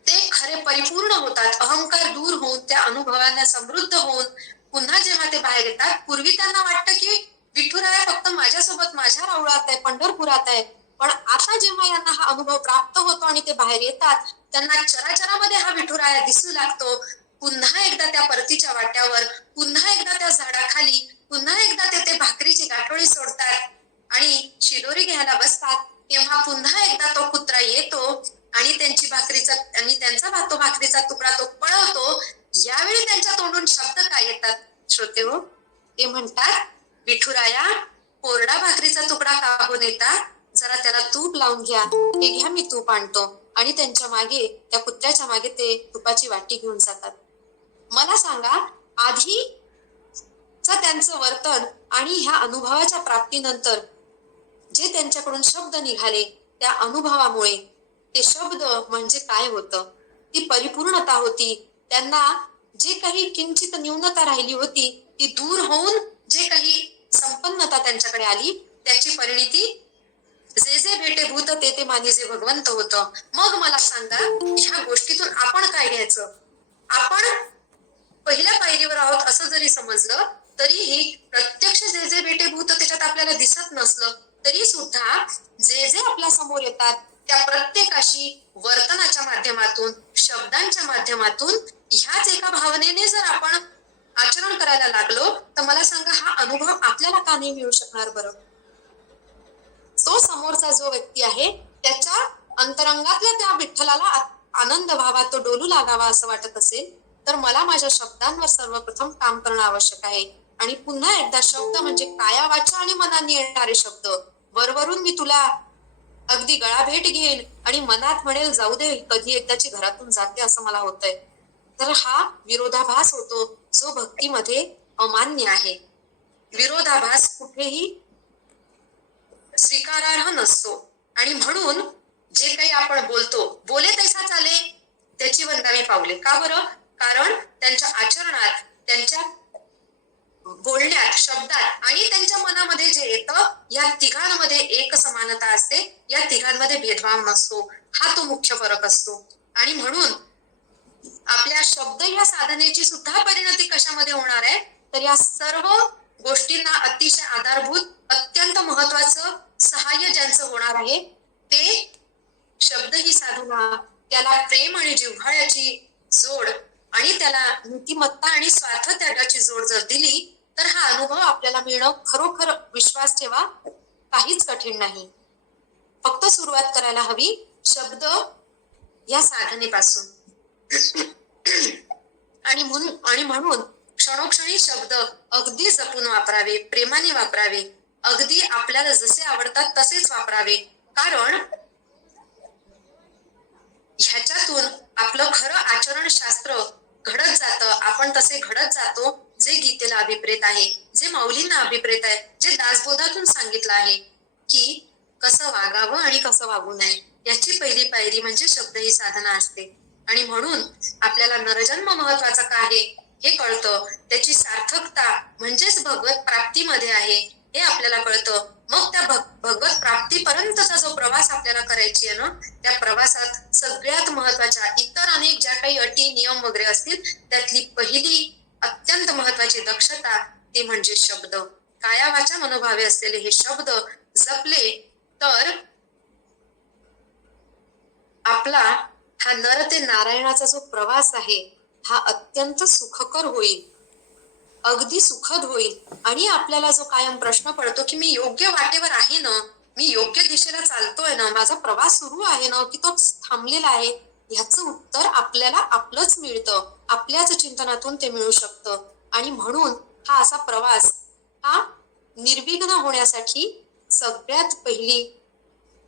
ते खरे परिपूर्ण होतात. अहंकार दूर होऊन ते त्या अनुभवांना समृद्ध होऊन पुन्हा जेव्हा ते बाहेर येतात, पूर्वी त्यांना वाटतं की विठुराया फक्त माझ्यासोबत माझ्या राऊळात आहे, पंढरपुरात आहे. पण आता जेव्हा यांना हा अनुभव प्राप्त होतो आणि ते बाहेर येतात, त्यांना चराचरामध्ये हा विठुराया दिसू लागतो. पुन्हा एकदा त्या परतीच्या वाट्यावर, पुन्हा एकदा त्या झाडाखाली, पुन्हा एकदा ते भाकरीची गाठोडी सोडतात आणि शिदोरी घ्यायला बसतात. तेव्हा पुन्हा एकदा तो कुत्रा येतो आणि त्यांचा तो भाकरीचा तुकडा तो पळवतो. यावेळी त्यांच्या तोंडून शब्द काय येतात श्रोतेहो? ते म्हणतात, विठुराया कोरडा भाकरीचा तुकडा कापून येता, जरा त्याला तूप लावून घ्या. हे घ्या, मी तूप आणतो. आणि त्यांच्या मागे, त्या कुत्र्याच्या मागे ते तुपाची वाटी घेऊन जातात. मला सांगा, आधीच त्यांचं वर्तन आणि ह्या अनुभवाच्या प्राप्तीनंतर जे त्यांच्याकडून शब्द निघाले, त्या अनुभवामुळे ते शब्द म्हणजे काय होतं? ती परिपूर्णता होती. त्यांना जे काही किंचित न्यूनता राहिली होती, ती दूर होऊन जे काही संपन्नता त्यांच्याकडे आली, त्याची परिणिती जे जे भेटे भूत ते मानी जे भगवंत होतं. मग मला सांगा, ह्या गोष्टीतून आपण काय घ्यायचं? आपण पहिल्या पायरीवर आहोत असं जरी समजलं, तरीही प्रत्यक्ष जे जे भेटे भूत त्याच्यात आपल्याला दिसत नसलं, तरी सुद्धा जे जे आपल्या समोर येतात, त्या प्रत्येकाशी वर्तनाच्या माध्यमातून, शब्दांच्या माध्यमातून, ह्याच एका भावनेने जर आपण आचरण करायला लागलो, तर मला सांगा, हा अनुभव आपल्याला का नाही मिळू शकणार बरं? तो समोरचा जो व्यक्ती आहे, त्याच्या अंतरंगातल्या त्या विठ्ठलाला आनंद व्हावा, तो डोलू लागावा असं वाटत असेल, तर मला माझ्या शब्दांवर सर्वप्रथम काम करणं आवश्यक आहे. आणि पुन्हा एकदा, शब्द म्हणजे काया वाचा आणि मनाने येणारे शब्द. वरवरून मी तुला अगदी गळाभेट घेईन आणि मनात म्हणेल, जाऊ दे, कधी एकदाची घरातून जाते असं मला होतंय. तर हा विरोधाभास होतो, जो भक्तीमध्ये अमान्य आहे. विरोधाभास कुठेही स्वीकारार्ह नसतो. आणि म्हणून जे काही आपण बोलतो, बोले तैसा चाले त्याची वंदावी पावले. का बरं? कारण त्यांच्या आचरणात, त्यांच्या बोलण्यात, शब्दात आणि त्यांच्या मनामध्ये जे येतं, या तिघांमध्ये एक समानता असते, या तिघांमध्ये भेदभाव नसतो. हा तो मुख्य फरक असतो. आणि म्हणून आपल्या शब्द ह्या साधनेची सुद्धा परिणती कशामध्ये होणार आहे? तर या सर्व गोष्टींना अतिशय आधारभूत, अत्यंत महत्वाचं सहाय्य ज्यांचं होणार आहे, ते शब्द ही साधना, त्याला प्रेम आणि जिव्हाळ्याची जोड आणि त्याला नीतिमत्ता आणि स्वार्थ त्यागाची जोड जर दिली, तर हा अनुभव आपल्याला मिळणं, खरोखर विश्वास ठेवा, काहीच कठीण नाही. फक्त सुरुवात करायला हवी शब्द या साधनेपासून. आणि म्हणून क्षणोक्षणी शब्द अगदी जपून वापरावे, प्रेमाने वापरावे, अगदी आपल्याला जसे आवडतात तसेच वापरावे. कारण ह्याच्यातून आपलं खरं आचरणशास्त्र घडत जातं. आपण तसे घडत जातो, जे गीतेला अभिप्रेत आहे, जे माऊलींना अभिप्रेत आहे, जे दासबोधातून सांगितलं आहे की कसं वागावं आणि कसं वागू नये. याची पहिली पायरी म्हणजे शब्द ही साधना असते. आणि म्हणून आपल्याला नरजन्म महत्वाचा का आहे हे कळतं. त्याची सार्थकता म्हणजेच भगवत प्राप्तीमध्ये आहे हे आपल्याला कळतं. मग त्या भगवत प्राप्तीपर्यंतचा जो प्रवास आपल्याला करायची आहे ना, त्या प्रवासात सगळ्यात महत्वाच्या इतर अनेक ज्या काही अटी, नियम वगैरे असतील, त्यातली पहिली अत्यंत महत्वाची दक्षता ती म्हणजे शब्द. काया वाचा मनोभावे असलेले हे शब्द जपले तर आपला हा नर ते नारायणाचा जो प्रवास आहे, हा अत्यंत सुखकर होईल, अगदी सुखद होईल. आणि आपल्याला जो कायम प्रश्न पडतो की मी योग्य वाटेवर आहे ना, मी योग्य दिशेला चालतोय ना, माझा प्रवास सुरू आहे ना, की तो थांबलेला आहे, ह्याचं उत्तर आपल्याला आपलंच मिळतं, आपल्याच चिंतनातून ते मिळू शकतं. आणि म्हणून हा असा प्रवास हा निर्विघ्न होण्यासाठी सगळ्यात पहिली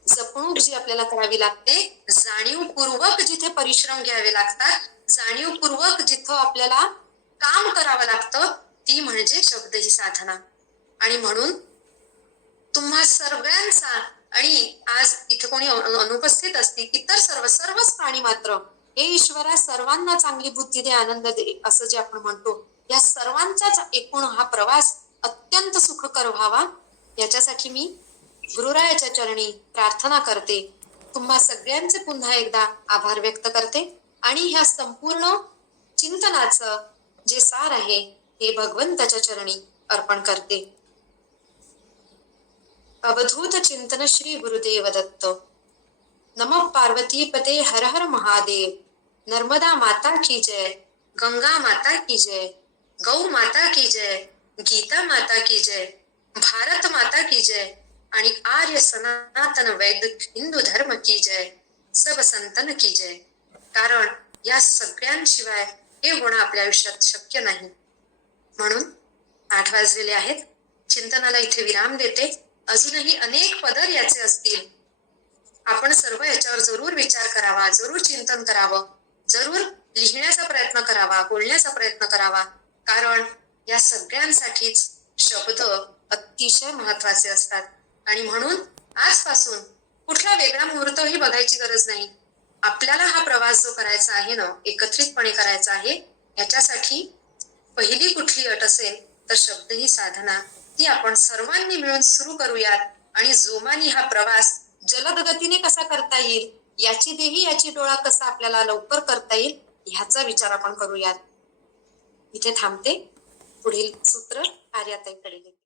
जपणूक जी आपल्याला करावी लागते, जाणीवपूर्वक जिथे परिश्रम घ्यावे लागतात, जाणीवपूर्वक जिथं आपल्याला काम करावं लागतं, ती म्हणजे शब्द ही साधना. आणि म्हणून तुम्हा सगळ्यांचा, आणि आज इथे कोणी अनुपस्थित असतील, इतर सर्वच प्राणी मात्र, हे ईश्वरा सर्वांना चांगली बुद्धी दे, आनंद दे, असं जे आपण म्हणतो, या सर्वांचाच एकूण हा प्रवास अत्यंत सुखकर व्हावा, याच्यासाठी मी गुरुरायाच्या चरणी प्रार्थना करते. तुम्हा सगळ्यांचे पुन्हा एकदा आभार व्यक्त करते. आणि ह्या संपूर्ण चिंतन चिंतनाचं जे सार आहे हे भगवंताच्या चरणी अर्पण करते. अवधूत चिंतन श्री गुरुदेव दत्त. नमः पार्वती पते हर हर महादेव. नर्मदा माता की जय, गंगा माता की जय, गौ माता की जय, गीता माता की जय, भारत माता की जय आणि आर्य सनातन वैदिक हिंदू धर्म की जय, सब संतन की जय. कारण या सगळ्यांशिवाय हे होणं आपल्या आयुष्यात शक्य नाही. म्हणून 8 वाजलेले आहेत. चिंतनाला इथे विराम देते. अजूनही अनेक पदर याचे असतील. आपण सर्व याच्यावर जरूर विचार करावा, जरूर चिंतन करावं, जरूर लिहिण्याचा प्रयत्न करावा, बोलण्याचा प्रयत्न करावा. कारण या सगळ्यांसाठीच शब्द अतिशय महत्वाचे असतात. आणि म्हणून आजपासून कुठला वेगळा मुहूर्तही बघायची गरज नाही. आपल्याला हा प्रवास जो करायचा आहे ना, एकत्रितपणे करायचा आहे, याच्यासाठी पहिली कुठली अट असेल तर शब्द ही साधना, ती आपण सर्वांनी मिळून सुरू करूयात. आणि जोमानी हा प्रवास जलद गतीने कसा करता येईल, याची देही याची डोळा कसा आपल्याला लवकर करता येईल, ह्याचा विचार आपण करूयात. इथे थांबते. पुढील सूत्र आर्याताईकडे घेते.